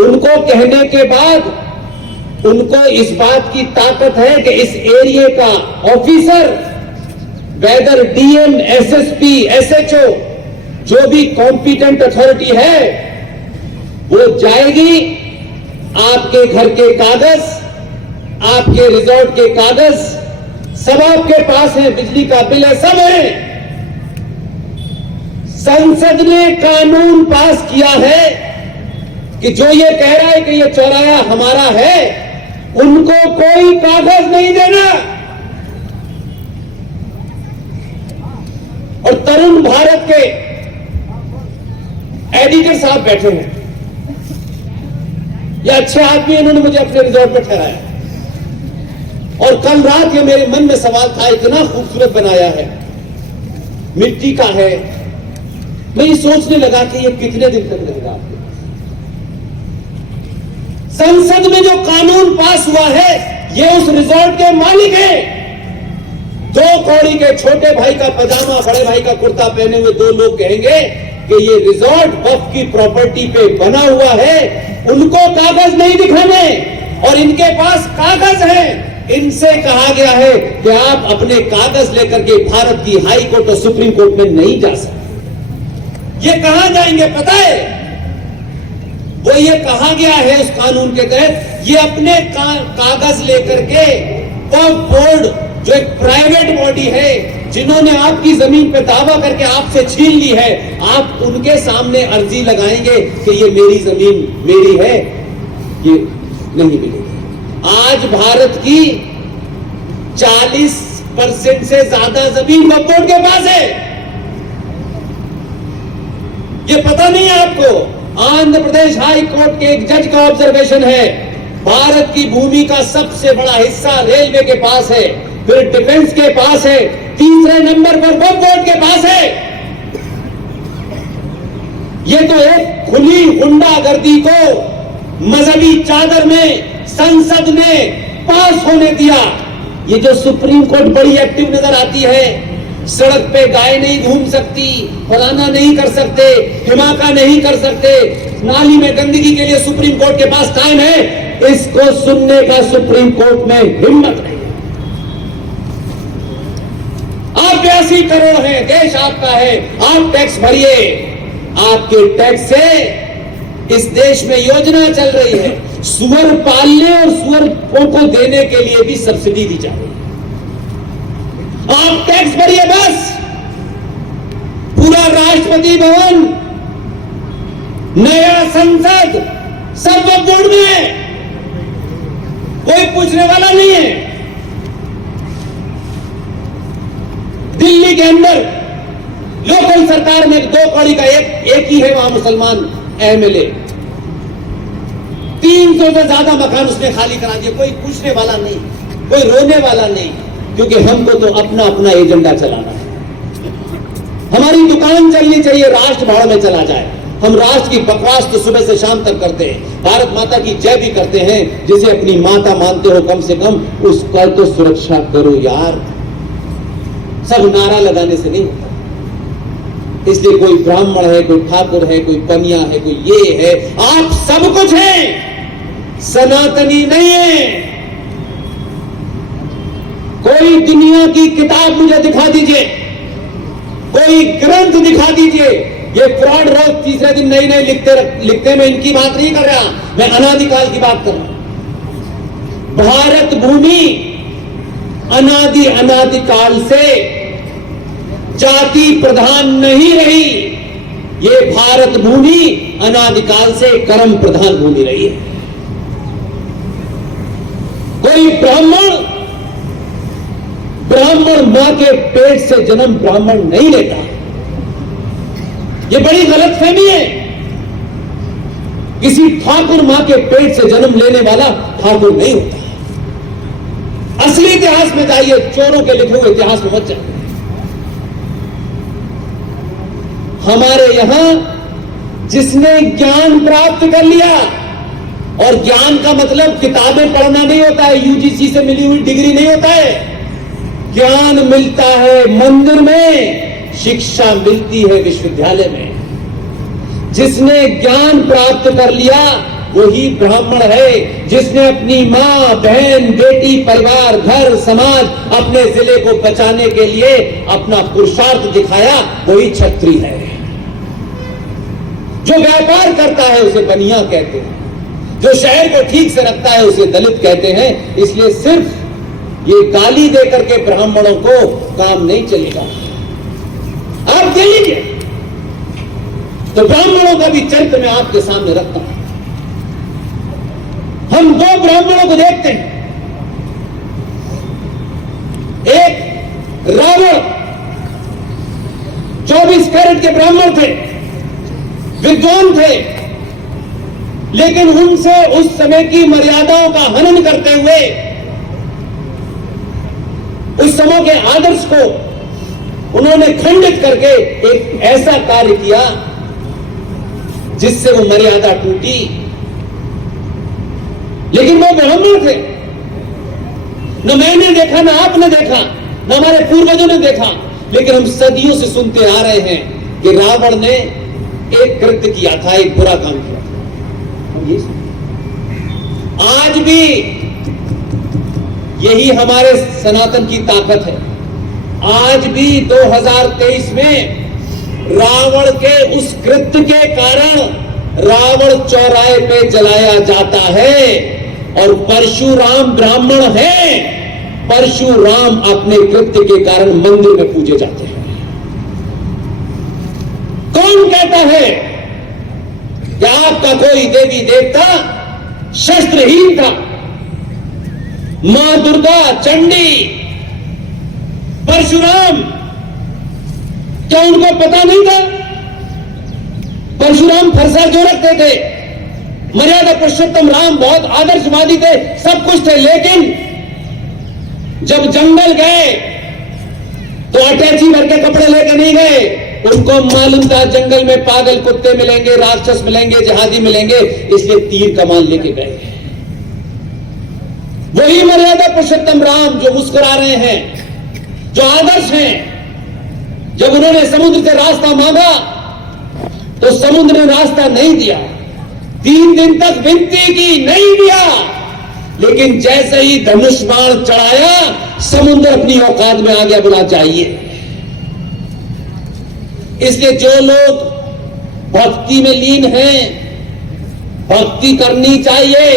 उनको कहने के बाद उनको इस बात की ताकत है कि इस एरिया का officer, whether DM, SSP, SHO, जो भी कॉम्पिटेंट अथॉरिटी है, वो जाएगी, आपके घर के कागज, आपके रिजॉर्ट के कागज सब आपके पास है, बिजली का बिल है, सब है। संसद ने कानून पास किया है कि जो ये कह रहा है कि ये चौराहा हमारा है, उनको कोई कागज नहीं देना। और तरुण भारत के एडिटर साहब बैठे हैं, ये अच्छे आदमी, इन्होंने मुझे अपने रिजॉर्ट में ठहराया। और कल रात ये मेरे मन में सवाल था, इतना खूबसूरत बनाया है, मिट्टी का है, मैं ये सोचने लगा कि ये कितने दिन तक रहेगा। संसद में जो कानून पास हुआ है, ये उस रिजॉर्ट के मालिक हैं। 2 कौड़ी के छोटे भाई का पजामा, बड़े भाई का कुर्ता पहने हुए 2 लोग कहेंगे कि ये रिजॉर्ट वक्फ की प्रॉपर्टी पे बना हुआ है, उनको कागज नहीं दिखाने, और इनके पास कागज है। इनसे कहा गया है कि आप अपने कागज लेकर के भारत की हाई कोर्ट और सुप्रीम कोर्ट में नहीं जा सकते। ये कहां जाएंगे पता है? वो ये कहा गया है उस कानून के तहत, ये अपने कागज लेकर के वक्फ बोर्ड, जो एक प्राइवेट बॉडी है, जिन्होंने आपकी जमीन पे दावा करके आपसे छीन ली है, आप उनके सामने अर्जी लगाएंगे कि ये मेरी जमीन मेरी है, ये नहीं मिलेगी। आज भारत की 40% से ज्यादा जमीन वक्फ बोर्ड के पास है। ये पता नहीं है आपको? आंध्र प्रदेश हाई कोर्ट के एक जज का ऑब्जर्वेशन है, भारत की भूमि का सबसे बड़ा हिस्सा रेलवे के पास है, फिर डिफेंस के पास है, तीसरे नंबर पर वक्फ बोर्ड के पास है। ये तो एक खुली गुंडागर्दी को मजहबी चादर में संसद ने पास होने दिया। ये जो सुप्रीम कोर्ट बड़ी एक्टिव नजर आती है, सड़क पे गाय नहीं घूम सकती, फलाना नहीं कर सकते, धमाका नहीं कर सकते, नाली में गंदगी के लिए सुप्रीम कोर्ट के पास टाइम है, इसको सुनने का सुप्रीम कोर्ट में हिम्मत नहीं। आप 82 करोड़ हैं, देश आपका है, आप टैक्स भरिए। आपके टैक्स से इस देश में योजना चल रही है, सुअर पालने और सुअर को देने के लिए भी सब्सिडी दी जा रही है। आप टैक्स भरिए बस। पूरा राष्ट्रपति भवन, नया संसद, सब वक्फ बोर्ड में है, कोई पूछने वाला नहीं है। दिल्ली के अंदर लोकल सरकार में 2 कौड़ी का एक ही है वहां मुसलमान एमएलए, 300 से ज्यादा मकान उसने खाली करा दिया, कोई पूछने वाला नहीं, कोई रोने वाला नहीं, क्योंकि हमको तो अपना अपना एजेंडा चलाना है। हमारी दुकान चलनी चाहिए, राष्ट्र भाड़ में चला जाए। हम राष्ट्र की बकवास तो सुबह से शाम तक करते हैं, भारत माता की जय भी करते हैं, जिसे अपनी माता मानते हो कम से कम उसका तो सुरक्षा करो यार। सब नारा लगाने से नहीं होता। इसलिए कोई ब्राह्मण है, कोई ठाकुर है, कोई पनिया है, कोई ये है, आप सब कुछ हैं, सनातनी नहीं है। कोई दुनिया की किताब मुझे दिखा दीजिए, कोई ग्रंथ दिखा दीजिए। ये फ्रॉड रोज तीसरे दिन नई नई लिखते मैं इनकी बात नहीं कर रहा, मैं अनादिकाल की बात कर रहा हूं। भारत भूमि अनादिकाल से जाति प्रधान नहीं रही, ये भारत भूमि अनादिकाल से कर्म प्रधान भूमि रही है। कोई ब्राह्मण मां के पेट से जन्म ब्राह्मण नहीं लेता, ये बड़ी गलतफहमी है। किसी ठाकुर मां के पेट से जन्म लेने वाला ठाकुर नहीं होता। असली इतिहास में जाइए, चोरों के लिखे हुए इतिहास में मत जाइए। हमारे यहां जिसने ज्ञान प्राप्त कर लिया, और ज्ञान का मतलब किताबें पढ़ना नहीं होता है, यूजीसी से मिली हुई डिग्री नहीं होता है, ज्ञान मिलता है मंदिर में, शिक्षा मिलती है विश्वविद्यालय में। जिसने ज्ञान प्राप्त कर लिया वही ब्राह्मण है। जिसने अपनी मां, बहन, बेटी, परिवार, घर, समाज, अपने जिले को बचाने के लिए अपना पुरुषार्थ दिखाया वही क्षत्रिय है। जो व्यापार करता है उसे बनिया कहते हैं, जो शहर को ठीक से रखता है उसे दलित कहते हैं। इसलिए सिर्फ ये गाली देकर के ब्राह्मणों को काम नहीं चलेगा। आप दे लीजिए तो ब्राह्मणों का भी चरित्र मैं आपके सामने रखता हूं। हम दो ब्राह्मणों को देखते हैं। एक रावण 24 कैरेट के ब्राह्मण थे, विद्वान थे, लेकिन उनसे उस समय की मर्यादाओं का हनन करते हुए उस समय के आदर्श को उन्होंने खंडित करके एक ऐसा कार्य किया जिससे वो मर्यादा टूटी। लेकिन वो ब्राह्मण थे। न मैंने देखा, न आपने देखा, न हमारे पूर्वजों ने देखा, लेकिन हम सदियों से सुनते आ रहे हैं कि रावण ने एक कृत्य किया था, एक बुरा काम किया था। आज भी यही हमारे सनातन की ताकत है। आज भी 2023 में रावण के उस कृत्य के कारण रावण चौराहे पे जलाया जाता है और परशुराम ब्राह्मण है। परशुराम अपने कृत्य के कारण मंदिर में पूजे जाते हैं। कौन कहता है कि आपका कोई देवी देवता शस्त्रहीन था? मां दुर्गा, चंडी, परशुराम, क्या उनको पता नहीं था? परशुराम फरसा जो रखते थे, मर्यादा पुरुषोत्तम राम बहुत आदर्शवादी थे, सब कुछ थे, लेकिन जब जंगल गए तो अटैची भर के कपड़े लेके नहीं गए। उनको मालूम था जंगल में पागल कुत्ते मिलेंगे, राक्षस मिलेंगे, जिहादी मिलेंगे, इसलिए तीर कमान लेके गए। वही मर्यादा पुरुषोत्तम राम जो मुस्कुरा रहे हैं, जो आदर्श हैं। जब उन्होंने समुद्र से रास्ता मांगा तो समुद्र ने रास्ता नहीं दिया। 3 दिन तक विनती की, नहीं दिया। लेकिन जैसे ही धनुष बाण चढ़ाया, समुद्र अपनी औकात में आ गया, बोला चाहिए। इसलिए जो लोग भक्ति में लीन हैं, भक्ति करनी चाहिए।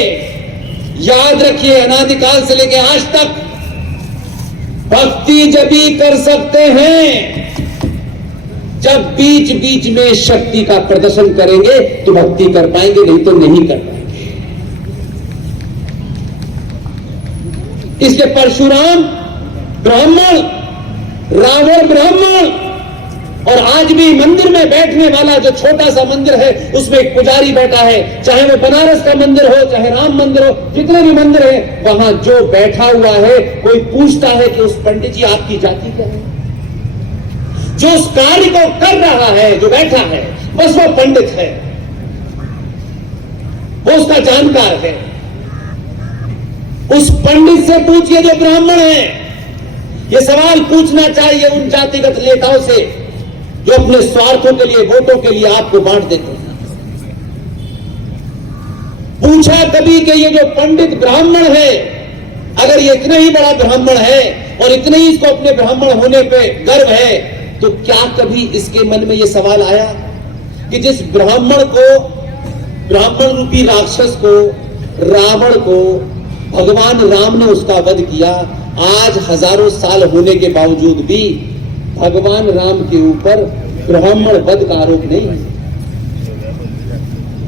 याद रखिए, अनादिकाल से लेकर आज तक भक्ति जब भी कर सकते हैं जब बीच बीच में शक्ति का प्रदर्शन करेंगे तो भक्ति कर पाएंगे, नहीं तो नहीं कर पाएंगे। इसलिए परशुराम ब्राह्मण, रावण ब्राह्मण, और आज भी मंदिर में बैठने वाला जो छोटा सा मंदिर है उसमें एक पुजारी बैठा है, चाहे वो बनारस का मंदिर हो, चाहे राम मंदिर हो, जितने भी मंदिर है, वहां जो बैठा हुआ है, कोई पूछता है कि उस पंडित जी आपकी जाति क्या है? जो उस कार्य को कर रहा है, जो बैठा है, बस वो पंडित है, वो उसका जानकार है। उस पंडित से पूछिए जो ब्राह्मण है। ये सवाल पूछना चाहिए उन जातिगत नेताओं से जो अपने स्वार्थों के लिए, वोटों के लिए आपको बांट देते हैं। पूछा कभी कि ये जो पंडित ब्राह्मण है, अगर ये इतना ही बड़ा ब्राह्मण है और इतने ही इसको अपने ब्राह्मण होने पे गर्व है, तो क्या कभी इसके मन में ये सवाल आया कि जिस ब्राह्मण को, ब्राह्मण रूपी राक्षस को, रावण को भगवान राम ने उसका वध किया, आज हजारों साल होने के बावजूद भी भगवान राम के ऊपर ब्राह्मण वध का आरोप नहीं है।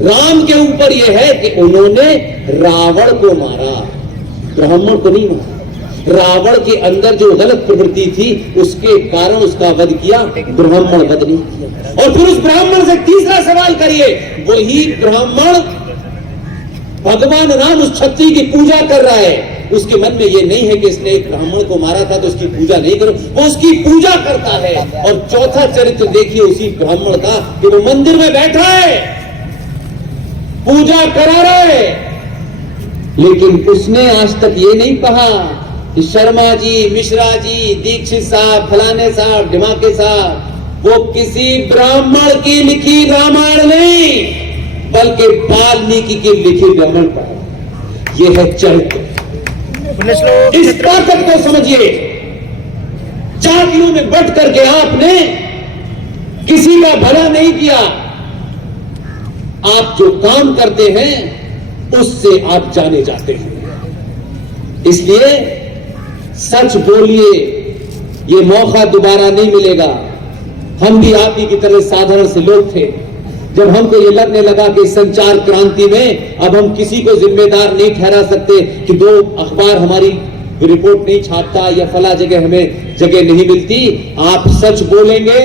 राम के ऊपर यह है कि उन्होंने रावण को मारा, ब्राह्मण को नहीं मारा। रावण के अंदर जो गलत प्रवृत्ति थी उसके कारण उसका वध किया, ब्राह्मण वध नहीं किया। और फिर उस ब्राह्मण से तीसरा सवाल करिए, वही ब्राह्मण भगवान राम उस क्षत्रिय की पूजा कर रहा है, उसके मन में ये नहीं है कि इसने एक ब्राह्मण को मारा था तो उसकी पूजा नहीं करो, वो उसकी पूजा करता है। और चौथा चरित्र देखिए उसी ब्राह्मण का कि वो मंदिर में बैठा है, पूजा करा रहा है, लेकिन उसने आज तक ये नहीं कहा कि शर्मा जी, मिश्रा जी, दीक्षित साहब, फलाने साहब, ढिमाके साहब, वो किसी ब्राह्मण की लिखी रामायण नहीं बल्कि वाल्मीकि की लिखी रामायण पढ़ा। ये है चरित्र। इस ताकत को समझिए। जातियों में बंट करके आपने किसी का भला नहीं किया। आप जो काम करते हैं उससे आप जाने जाते हैं। इसलिए सच बोलिए, ये मौका दोबारा नहीं मिलेगा। हम भी आप ही की तरह साधारण से लोग थे। जब हमको ये लगने लगा कि संचार क्रांति में अब हम किसी को जिम्मेदार नहीं ठहरा सकते कि 2 अखबार हमारी रिपोर्ट नहीं छापता या फला जगह हमें जगह नहीं मिलती, आप सच बोलेंगे।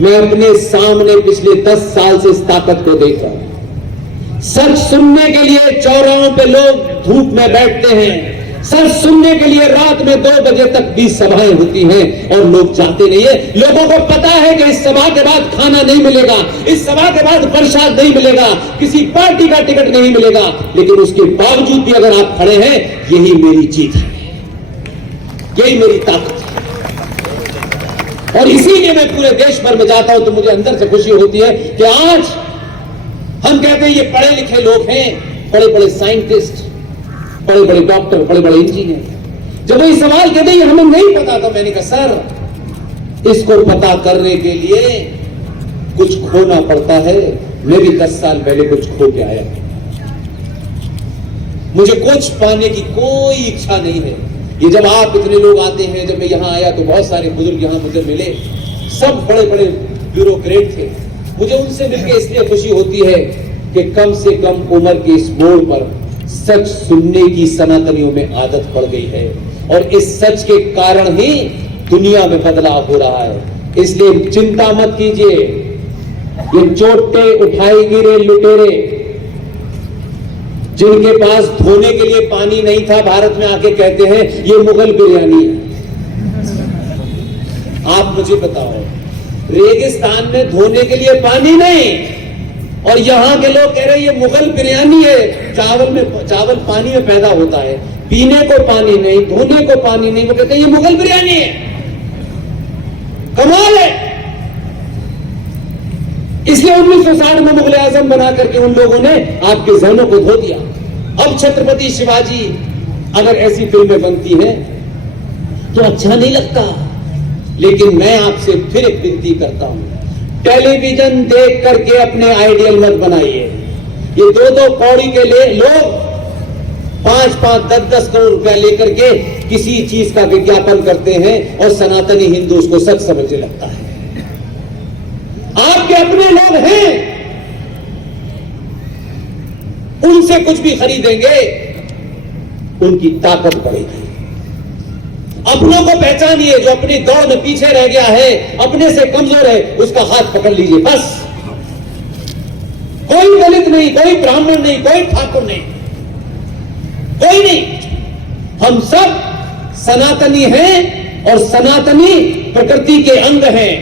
मैं अपने सामने पिछले 10 साल से इस ताकत को देख रहा हूं। सच सुनने के लिए चौराहों पे लोग धूप में बैठते हैं। सच सुनने के लिए रात में 2 बजे तक भी सभाएं होती हैं और लोग जाते नहीं है। लोगों को पता है कि इस सभा के बाद खाना नहीं मिलेगा, इस सभा के बाद प्रसाद नहीं मिलेगा, किसी पार्टी का टिकट नहीं मिलेगा, लेकिन उसके बावजूद भी अगर आप खड़े हैं, यही मेरी जीत है, यही मेरी ताकत है। और इसीलिए मैं पूरे देश भर में जाता हूं तो मुझे अंदर से खुशी होती है कि आज हम कहते हैं ये पढ़े लिखे लोग हैं, बड़े बड़े साइंटिस्ट, बड़े बड़े डॉक्टर, बड़े बड़े इंजीनियर। जब ये सवाल कहते हैं हमें नहीं पता था, मैंने कहा सर इसको पता करने के लिए कुछ खोना पड़ता है। मैं भी 10 साल पहले कुछ खो के आया। मुझे कुछ पाने की कोई इच्छा नहीं है। ये जब आप इतने लोग आते हैं, जब मैं यहां आया तो बहुत सारे बुजुर्ग यहां मुझे मिले, सब बड़े बड़े ब्यूरोक्रेट थे। मुझे उनसे मिलकर इसलिए खुशी होती है कि कम से कम उम्र के इस मोड़ पर सच सुनने की सनातनियों में आदत पड़ गई है और इस सच के कारण ही दुनिया में बदलाव हो रहा है। इसलिए चिंता मत कीजिए। ये चोटे उठाए गिरे लुटेरे जिनके पास धोने के लिए पानी नहीं था, भारत में आके कहते हैं ये मुगल बिरयानी है। आप मुझे बताओ, रेगिस्तान में धोने के लिए पानी नहीं और यहां के लोग कह रहे हैं ये मुगल बिरयानी है। चावल पानी में पैदा होता है, पीने को पानी नहीं, धोने को पानी नहीं, वो कहते हैं ये मुगल बिरयानी है। कमाल है। इसलिए 1960 में मुगल आजम बना करके उन लोगों ने आपके जहनों को धो दिया। अब छत्रपति शिवाजी अगर ऐसी फिल्में बनती हैं तो अच्छा नहीं लगता, लेकिन मैं आपसे फिर एक विनती करता हूं, टेलीविजन देख करके अपने आइडियल मत बनाइए। ये 2-2 कौड़ी के लिए लोग 5-5, 10-10 करोड़ रुपया लेकर के किसी चीज का विज्ञापन करते हैं और सनातनी हिंदू उसको सच समझने लगता है। आपके अपने लोग हैं, उनसे कुछ भी खरीदेंगे, उनकी ताकत बढ़ेगी। अपनों को पहचानिए। जो अपनी दौड़ में पीछे रह गया है, अपने से कमजोर है, उसका हाथ पकड़ लीजिए बस। कोई दलित नहीं, कोई ब्राह्मण नहीं, कोई ठाकुर नहीं, कोई नहीं। हम सब सनातनी हैं और सनातनी प्रकृति के अंग हैं।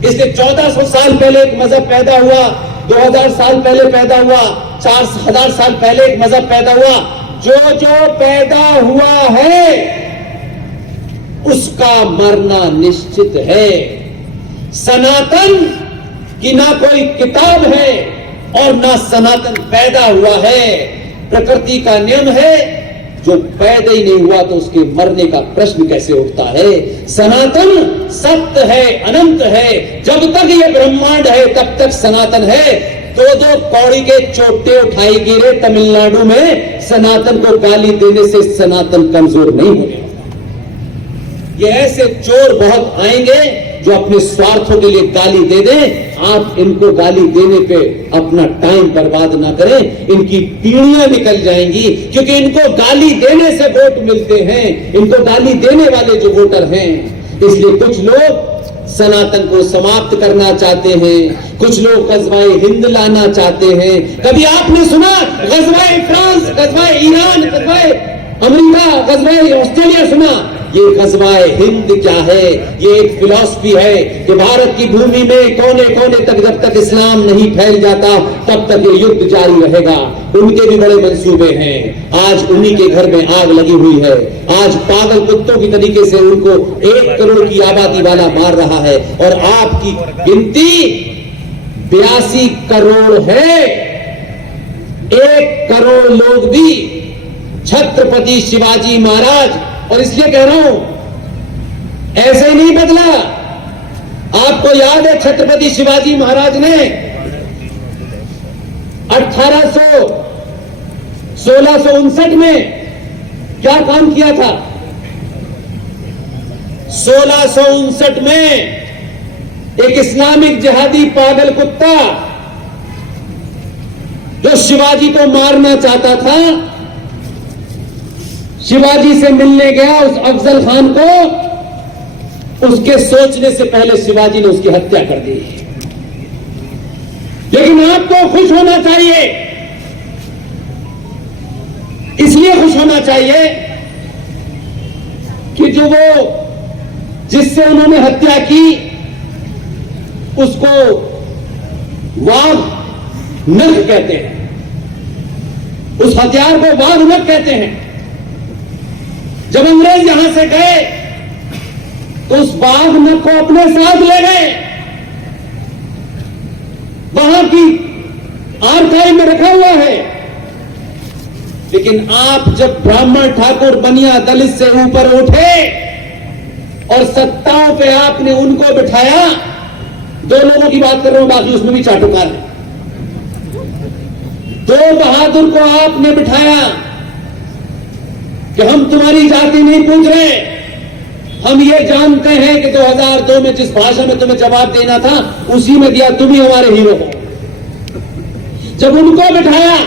इसलिए 1400 साल पहले एक मजहब पैदा हुआ, 2000 साल पहले पैदा हुआ, 4000 साल पहले एक मजहब पैदा हुआ। जो जो पैदा हुआ है उसका मरना निश्चित है। सनातन की ना कोई किताब है और ना सनातन पैदा हुआ है। प्रकृति का नियम है, जो पैदा ही नहीं हुआ तो उसके मरने का प्रश्न कैसे उठता है। सनातन सत्य है, अनंत है। जब तक ये ब्रह्मांड है तब तक सनातन है। 2-2 कौड़ी के चोटे उठाई गिरे तमिलनाडु में सनातन को गाली देने से सनातन कमजोर नहीं होने। ये ऐसे चोर बहुत आएंगे जो अपने स्वार्थों के लिए गाली दे दें। आप इनको गाली देने पे अपना टाइम बर्बाद ना करें, इनकी पीढ़ियां निकल जाएंगी, क्योंकि इनको गाली देने से वोट मिलते हैं, इनको गाली देने वाले जो वोटर हैं। इसलिए कुछ लोग सनातन को समाप्त करना चाहते हैं, कुछ लोग गजवाए हिंद लाना चाहते हैं। कभी आपने सुना गजवाए फ्रांस, गजवाए ईरान, गजवाए अमेरिका, गजवाए ऑस्ट्रेलिया सुना? ये गज़वाए हिंद क्या है, ये एक फिलॉसफी है कि भारत की भूमि में कोने कोने तक जब तक इस्लाम नहीं फैल जाता तब तक ये युद्ध जारी रहेगा। उनके भी बड़े मंसूबे हैं। आज उन्हीं के घर में आग लगी हुई है। आज पागल कुत्तों की तरीके से उनको 1 करोड़ की आबादी वाला मार रहा है और आपकी गिनती 82 करोड़ है। 1 करोड़ लोग भी छत्रपति शिवाजी महाराज, और इसलिए कह रहा हूं ऐसे ही नहीं बदला। आपको याद है छत्रपति शिवाजी महाराज ने 1659 में क्या काम किया था? 1659 में एक इस्लामिक जिहादी पागल कुत्ता जो शिवाजी को मारना चाहता था, शिवाजी से मिलने गया उस अफजल खान को, उसके सोचने से पहले शिवाजी ने उसकी हत्या कर दी। लेकिन आपको खुश होना चाहिए, इसलिए खुश होना चाहिए कि जो वो जिससे उन्होंने हत्या की उसको वाघ नख कहते हैं। उस हथियार को वाघ नख कहते हैं। जब अंग्रेज यहां से गए तो उस वाघ नख को अपने साथ ले गए, वहां की आर्काइव में रखा हुआ है। लेकिन आप जब ब्राह्मण ठाकुर बनिया दलित से ऊपर उठे और सत्ताओं पे आपने उनको बिठाया, 2 लोगों की बात कर रहा हूं, बाकी उसमें भी चाटुकार है। 2 बहादुर को आपने बिठाया कि हम तुम्हारी जाति नहीं पूछ रहे, हम ये जानते हैं कि 2002 में जिस भाषा में तुम्हें जवाब देना था उसी में दिया, तुम ही हमारे हीरो हो। जब उनको बिठाया,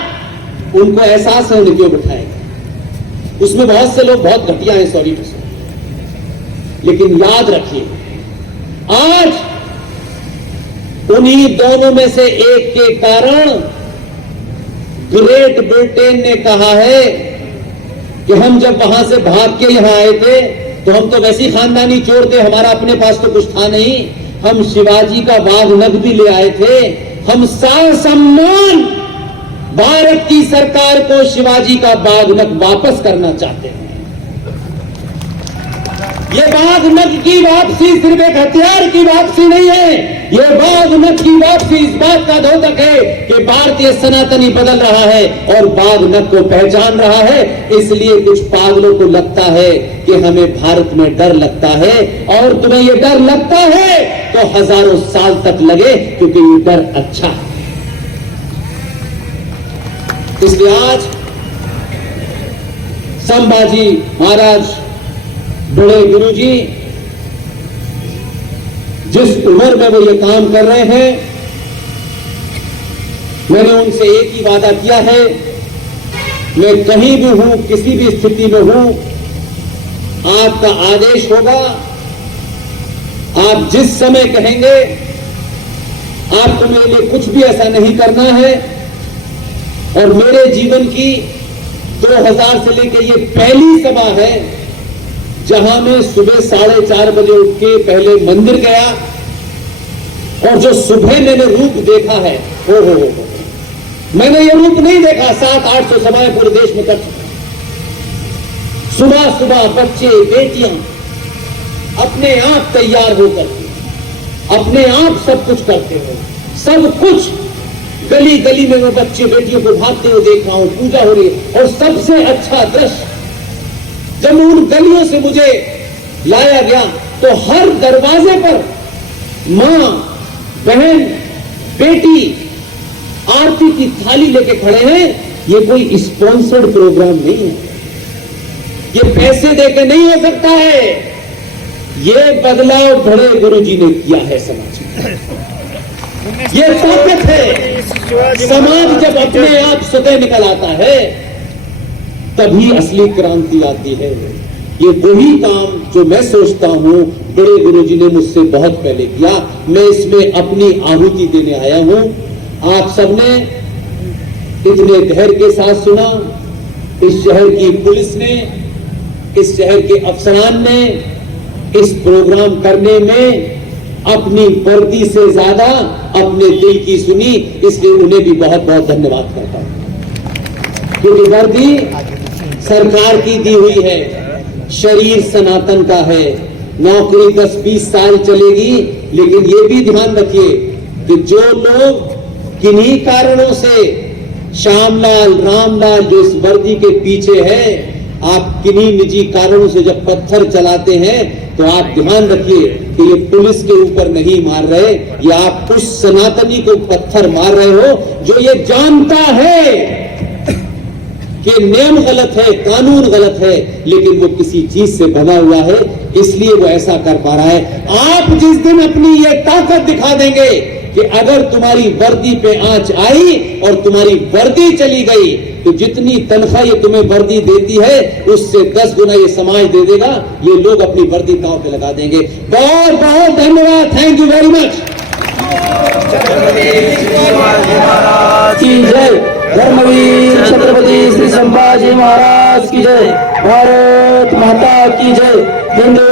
उनको एहसास है उन्हें क्यों बिठाएगा। उसमें बहुत से लोग बहुत घटिया हैं, सॉरी टू से, लेकिन याद रखिए आज उन्हीं दोनों में से एक के कारण ग्रेट ब्रिटेन ने कहा है कि हम जब वहां से भाग के यहां आए थे तो हम तो वैसे ही खानदानी चोर थे, हमारा अपने पास तो कुछ था नहीं, हम शिवाजी का वाघ नख भी ले आए थे। हम सम्मान भारत की सरकार को शिवाजी का वाघ नख वापस करना चाहते हैं। ये वाघ नख की वापसी सिर्फ एक हथियार की वापसी नहीं है, ये वाघ नख की वापसी इस बात का द्योतक है कि भारतीय सनातनी बदल रहा है और वाघ नख को पहचान रहा है। इसलिए कुछ पागलों को लगता है कि हमें भारत में डर लगता है, और तुम्हें ये डर लगता है तो हजारों साल तक लगे, क्योंकि ये डर अच्छा है। इसलिए आज संभाजी महाराज बड़े गुरुजी जिस उम्र में वो ये काम कर रहे हैं, मैंने उनसे एक ही वादा किया है, मैं कहीं भी हूं, किसी भी स्थिति में हूं, आपका आदेश होगा, आप जिस समय कहेंगे, आपको मेरे लिए कुछ भी ऐसा नहीं करना है। और मेरे जीवन की 2000 से लेकर ये पहली सभा है जहां मैं सुबह 4:30 बजे उठ के पहले मंदिर गया, और जो सुबह मैंने रूप देखा है, हो मैंने ये रूप नहीं देखा 700-800 सभाएं पूरे देश में कर चुका। सुबह सुबह बच्चे बेटियां अपने आप तैयार होकर अपने आप सब कुछ करते हो, सब कुछ गली गली में वो बच्चे बेटियों को भागते हुए देख रहा हूं, पूजा हो रही है। और सबसे अच्छा दृश्य, जब उन गलियों से मुझे लाया गया तो हर दरवाजे पर मां, बहन, बेटी आरती की थाली लेके खड़े हैं। ये कोई स्पॉन्सर्ड प्रोग्राम नहीं है, ये पैसे देके नहीं हो सकता है, ये बदलाव बड़े गुरुजी ने किया है समाज में। ये ताकत है। समाज जब अपने आप स्वतः निकल आता है तभी असली क्रांति आती है। ये वही काम जो मैं सोचता हूं बड़े गुरुजी ने मुझसे बहुत पहले किया, मैं इसमें अपनी आहुति देने आया हूं। आप सबने इतने धैर्य के साथ सुना, इस शहर की पुलिस ने, इस शहर के अफसरान ने इस प्रोग्राम करने में अपनी वर्दी से ज्यादा अपने दिल की सुनी, इसलिए उन्हें भी बहुत बहुत धन्यवाद करता हूं। क्योंकि वर्दी सरकार की दी हुई है, शरीर सनातन का है, नौकरी 10-20 साल चलेगी, लेकिन ये भी ध्यान रखिए कि जो लोग किन्हीं कारणों से श्यामलाल रामलाल जो इस वर्दी के पीछे है, आप किन्हीं निजी कारणों से जब पत्थर चलाते हैं तो आप ध्यान रखिए कि ये पुलिस के ऊपर नहीं मार रहे, ये आप उस सनातनी को पत्थर मार रहे हो जो ये जानता है कि नियम गलत है, कानून गलत है, लेकिन वो किसी चीज से बना हुआ है, इसलिए वो ऐसा कर पा रहा है। आप जिस दिन अपनी ये ताकत दिखा देंगे कि अगर तुम्हारी वर्दी पे आंच आई और तुम्हारी वर्दी चली गई, तो जितनी तनख्वाह ये तुम्हें वर्दी देती है उससे 10 गुना ये समाज दे देगा। ये लोग अपनी वर्दी दांव पे लगा देंगे। बहुत बहुत धन्यवाद, थैंक यू वेरी मच। की जय, धर्मवीर छत्रपति श्री संभाजी महाराज की जय, भारत माता की जय, हिंदू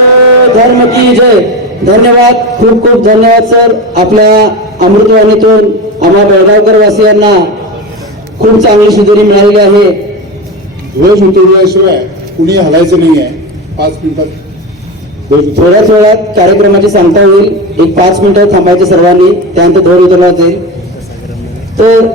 धर्म की जय। धन्यवाद, खूप खूप धन्यवाद सर। आपल्या अमृतवाणीतून आम्हा बेळगावकर वासियांना खूप चांगली शिदोरी मिळालेली आहे। ध्वज उतरवल्याशिवाय कुणी हलायचं नाही आहे। 5 मिनिटात थोड्याच वेळात कार्यक्रमाची सांगता होईल। एक 5 मिनिटं थांबायचे सर्वांनी, त्यानंतर ध्वज उतरवला जाईल। तर